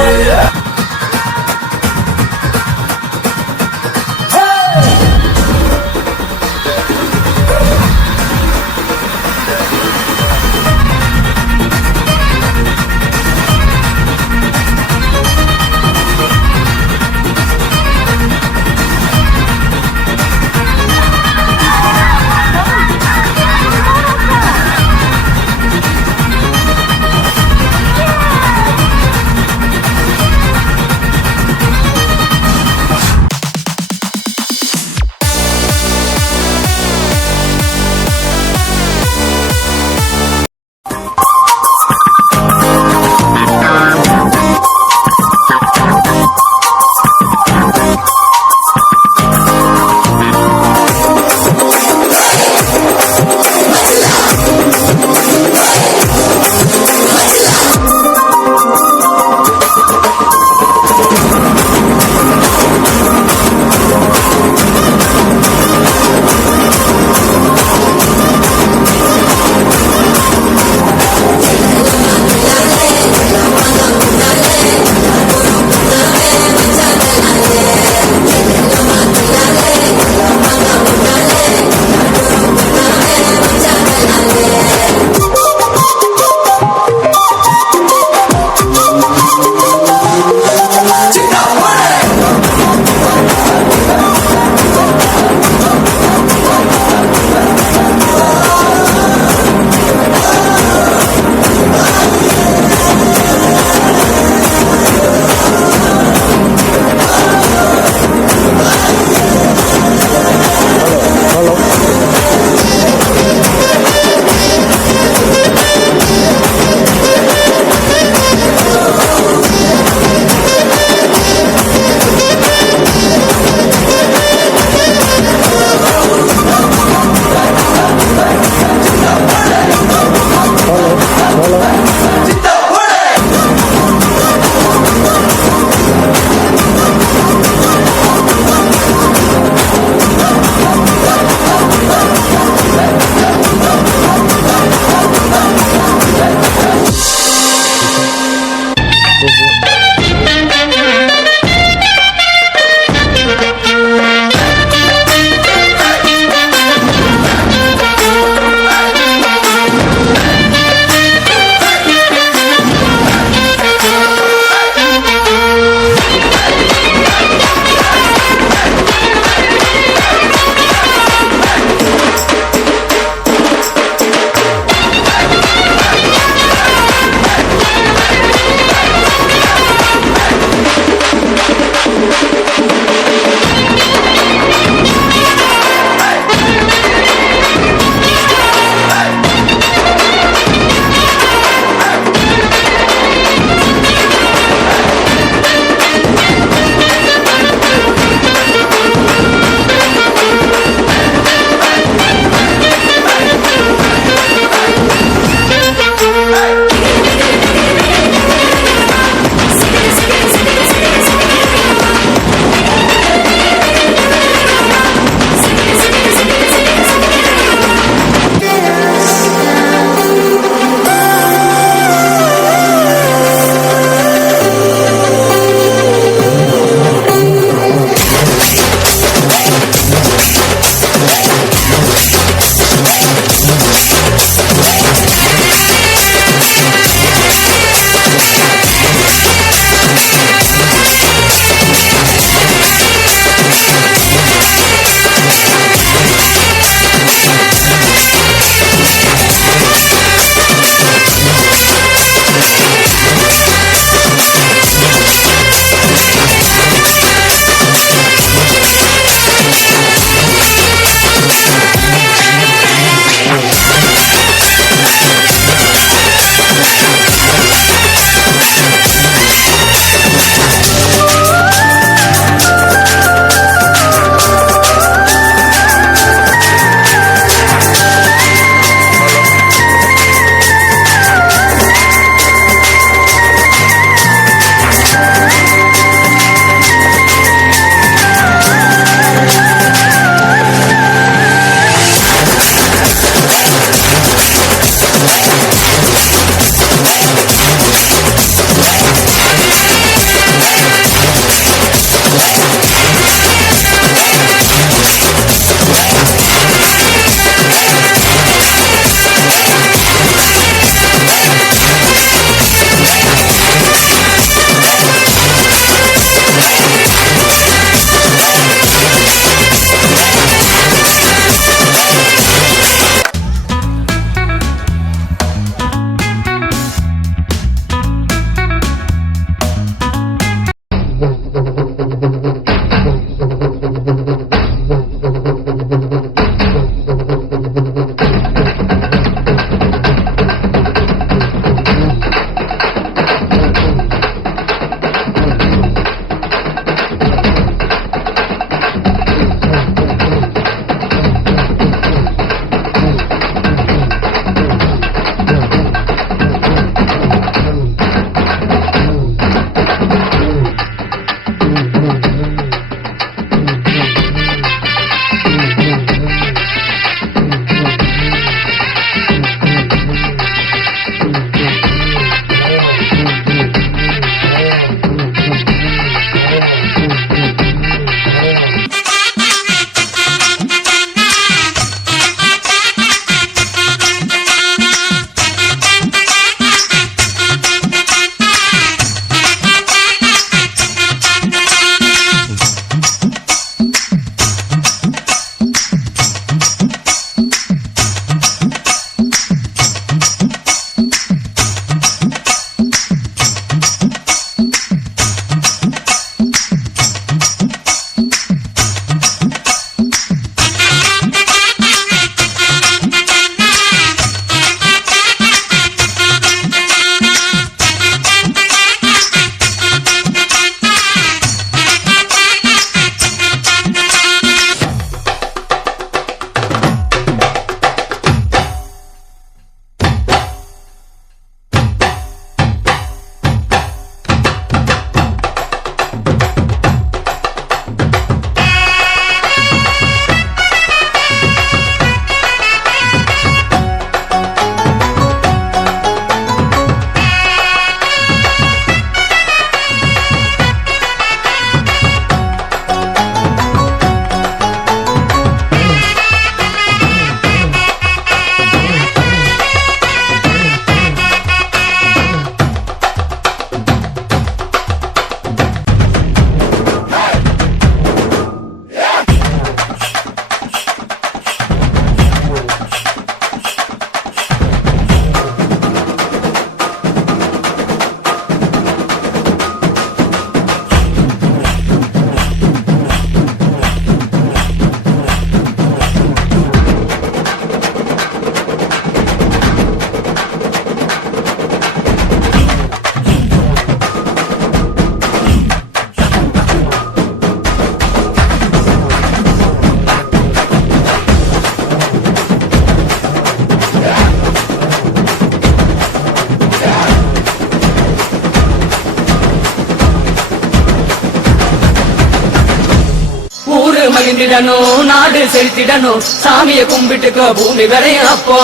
மகிழ்ந்திடணும் நாடு செலுத்திடணும் சாமியை கும்பிட்டுக்கோ பூமி விளையும் அப்போ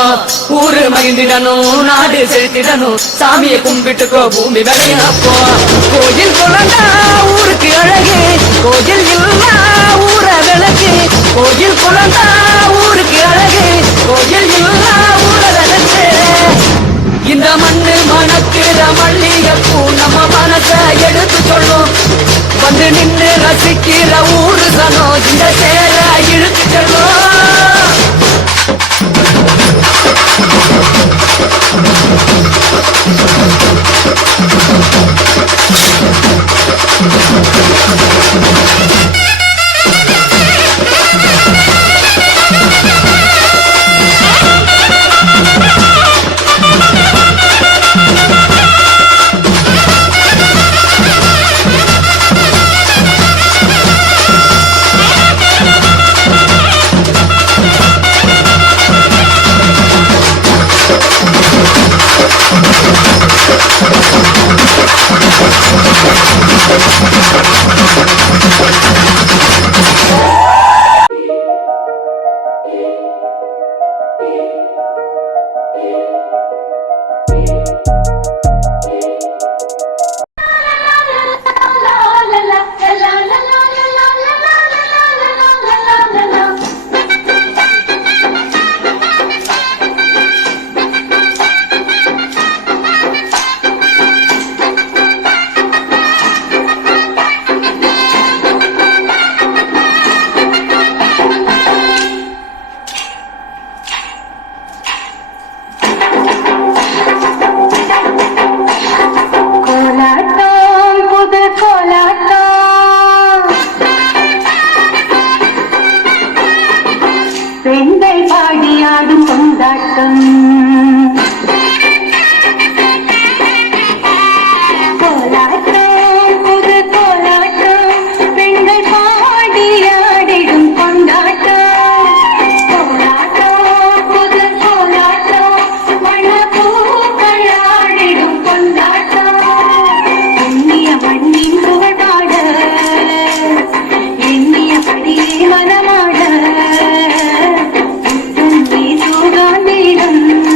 ஊரு மகிழ்ந்திடணும் நாடு செலுத்திடணும் சாமியை கும்பிட்டுக்கோ பூமி விளையும் அப்போ கோயில் குழந்தா ஊருக்கு அழகு கோயில் இல்லா ஊர விளக்கு கோயில் குழந்தா ஊருக்கு அழகு கோயில் இல்லா ஊர விளக்கு இந்த மண்ணு மணக்கிற மல்லிகைப்பூ நம்ம மனச எடுத்து சொல்லும் வந்து நின்று ரசிக்கிற ஊரு சனம் இந்த சேர இழுத்து செல்லும் பெண்கள் பாடியாடும் கொண்டாட்டம் கோலாட்டம் புது கோலாட்டம் பெண்கள் பாடியாடிடும் கொண்டாட்டம் கோலாட்டம் புது கோலாட்டம் மணப்பூக்கள் ஆடிடும் கொண்டாட்டம் எண்ணிய மண்ணின் புகழாட எண்ணிய படியே மனமாட சுகாந்திடம்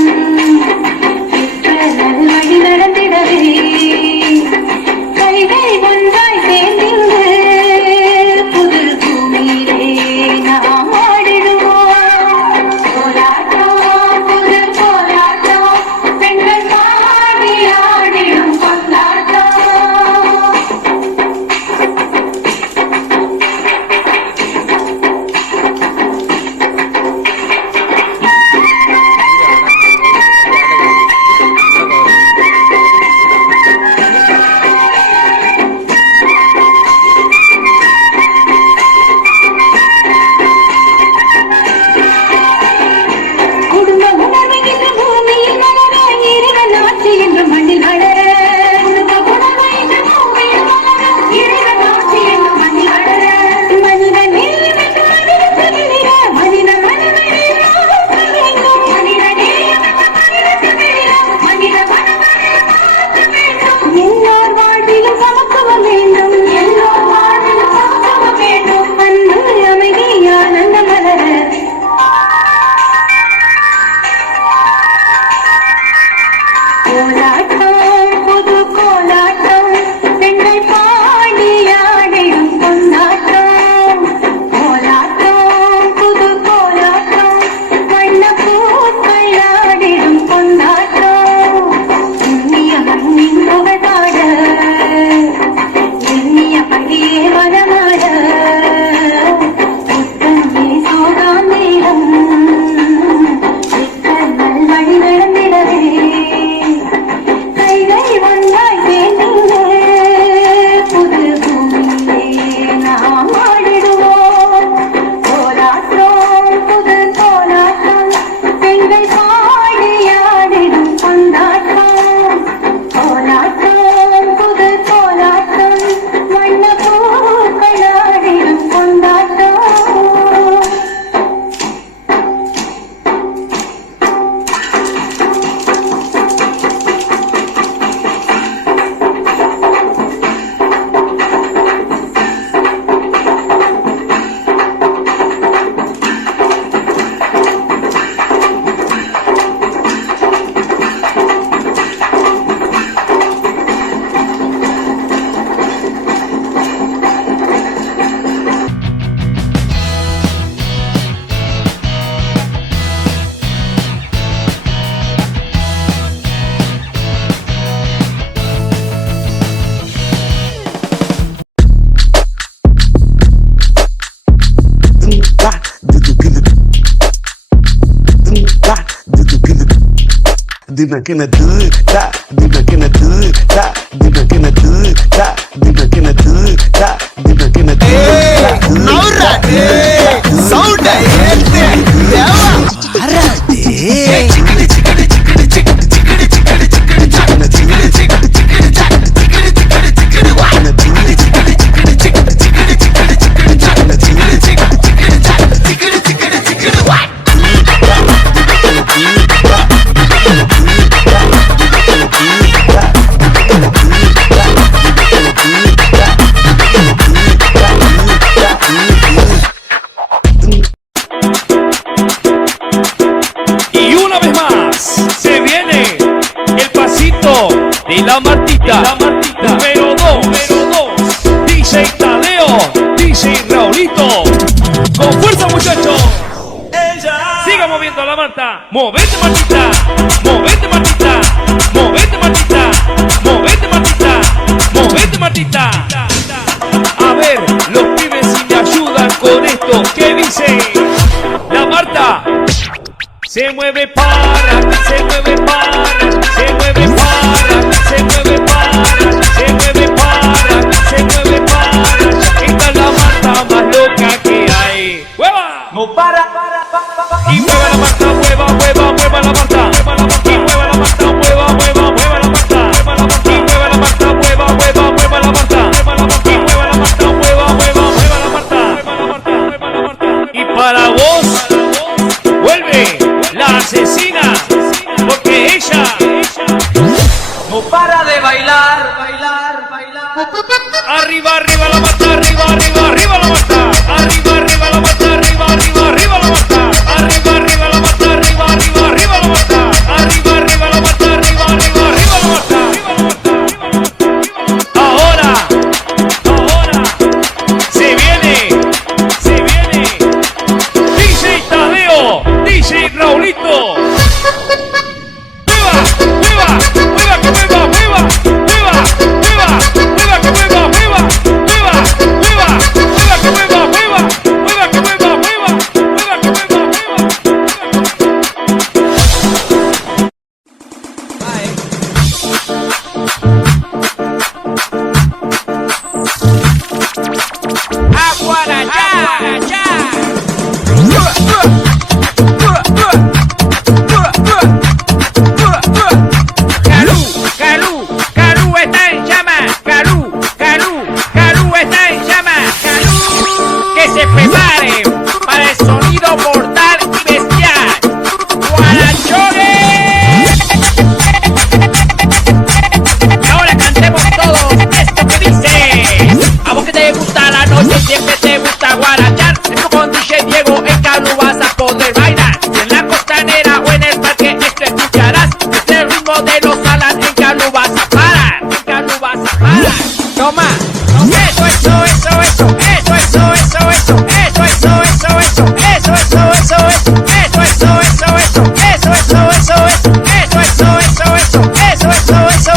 dinakina du ta dinakina du ta dinakina du ta dinakina du ta dinakina du நவுரா சவுண்ட ஏத்து ஏவா அரடி சிக்கடி சிக்கடி சிக்கடி சிக்கடி சிக்கடி சிக்கடி சிக்கடி சிக்கடி சிக்கடி சிக்கடி சிக்கடி சிக்கடி சிக்கடி வான சிக்கடி சிக்கடி சிக்கடி சிக்கடி சிக்கடி சிக்கடி சிக்கடி சிக்கடி சிக்கடி சிக்கடி சிக்கடி வா Y una vez más se viene el pasito de la Martita, número 2, DJ Tadeo, DJ Raulito, con fuerza muchachos, siga moviendo la Marta, movete Martita, movete Martita, movete Martita, movete Martita, movete Martita. A ver, los pibes si me ayudan con esto, ¿qué dice? La Marta se mueve para, se mueve para, se mueve para, se mueve para, se mueve para, se mueve para. Esta es la Marta más loca que hay. ¡Hueva! No para. Y mueva la Marta, mueva, mueva, mueva la Marta. Y mueva la Marta, mueva, mueva, mueva la Marta. Y mueva la Marta, mueva, mueva, mueva la Marta. Y mueva la Marta, mueva, mueva, mueva la Marta. Y para vos vuelve la asesina, porque ella no para de bailar, bailar, bailar. Arriba, arriba la Marta, arriba, arriba, arriba la Marta. Arriba, arriba la Marta, arriba, arriba, arriba la Marta. Arriba, arriba la Marta, arriba, arriba, arriba la Marta. Arriba, arriba la Marta, arriba, arriba, arriba la Marta. Ahora, se viene DJ Tadeo, DJ Raulito. Mueva, mueva, mueva, que mueva, mueva, mueva, mueva, mueva, que mueva, mueva, mueva, mueva, mueva, que mueva, mueva, mueva, que mueva, mueva, mueva, que mueva, Calú está en llamas, Calú está en llamas, que se prepare para el sonido mortal y bestial. ¡Guarachones! Y ahora cantemos todos esto que dice: a vos que te gusta la noche, siempre te gusta guarachar. Esto con DJ Diego en Calú vas a poder bailar. Si en la costanera o en el parque esto escucharás. Es el ritmo de los Alan, en Calú vas a parar. En Calú vas a parar. Toma. Eso, eso, eso, eso. Eso, eso, eso, eso. Eso, eso, eso, eso. Eso, eso, eso, eso. Eso, eso, eso, eso. Eso, eso, eso, eso. Eso, eso, eso, eso. Eso, eso, eso, eso.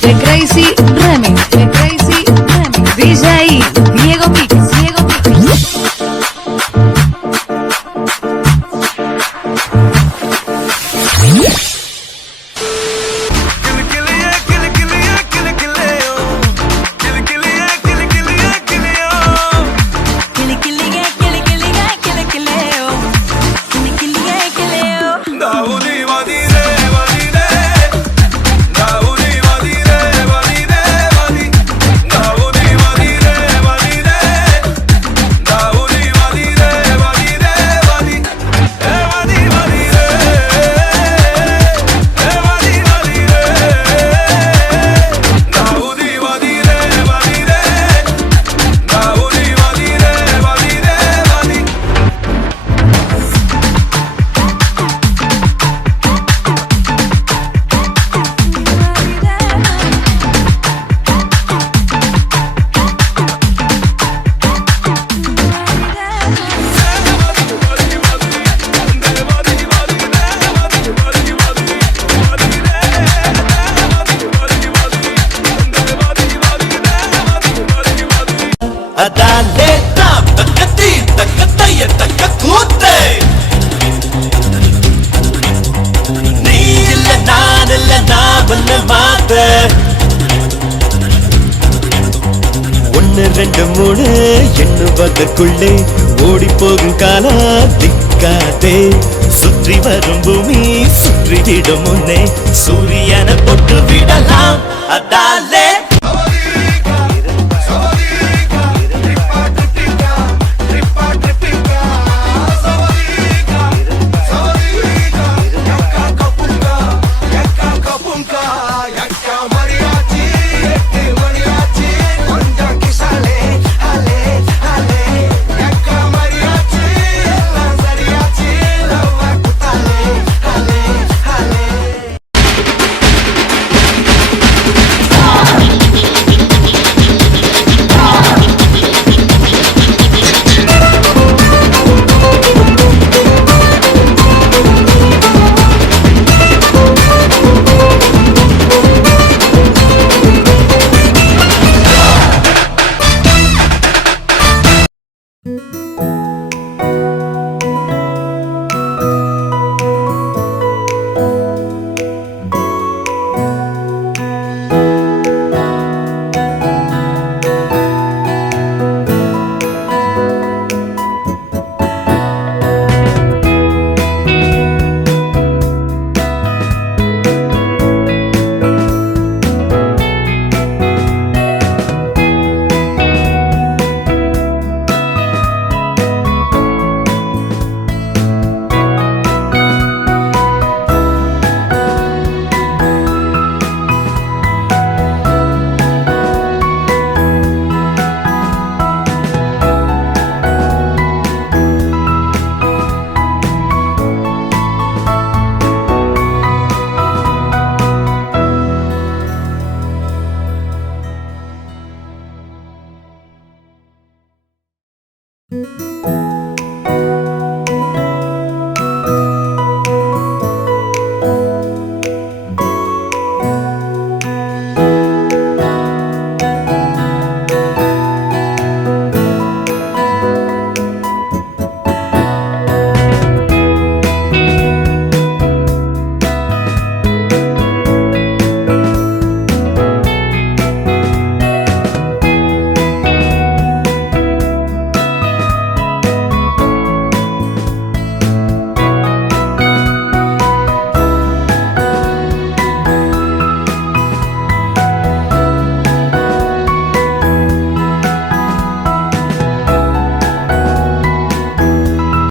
The Crazy Remix, The Crazy Remix. DJ Diego Mix, Diego Mix. Dale, tacatita, cataya, tacacute. Ni la ஒன்னு மாத்த 1 2 3 எண்ணுவதற்குள்ளே ஓடி போகும் காலா திக்காதே சுற்றி வரும் பூமி சுற்றிவிடும் முன்னே சூரியனை போட்டு விடலாம் அதால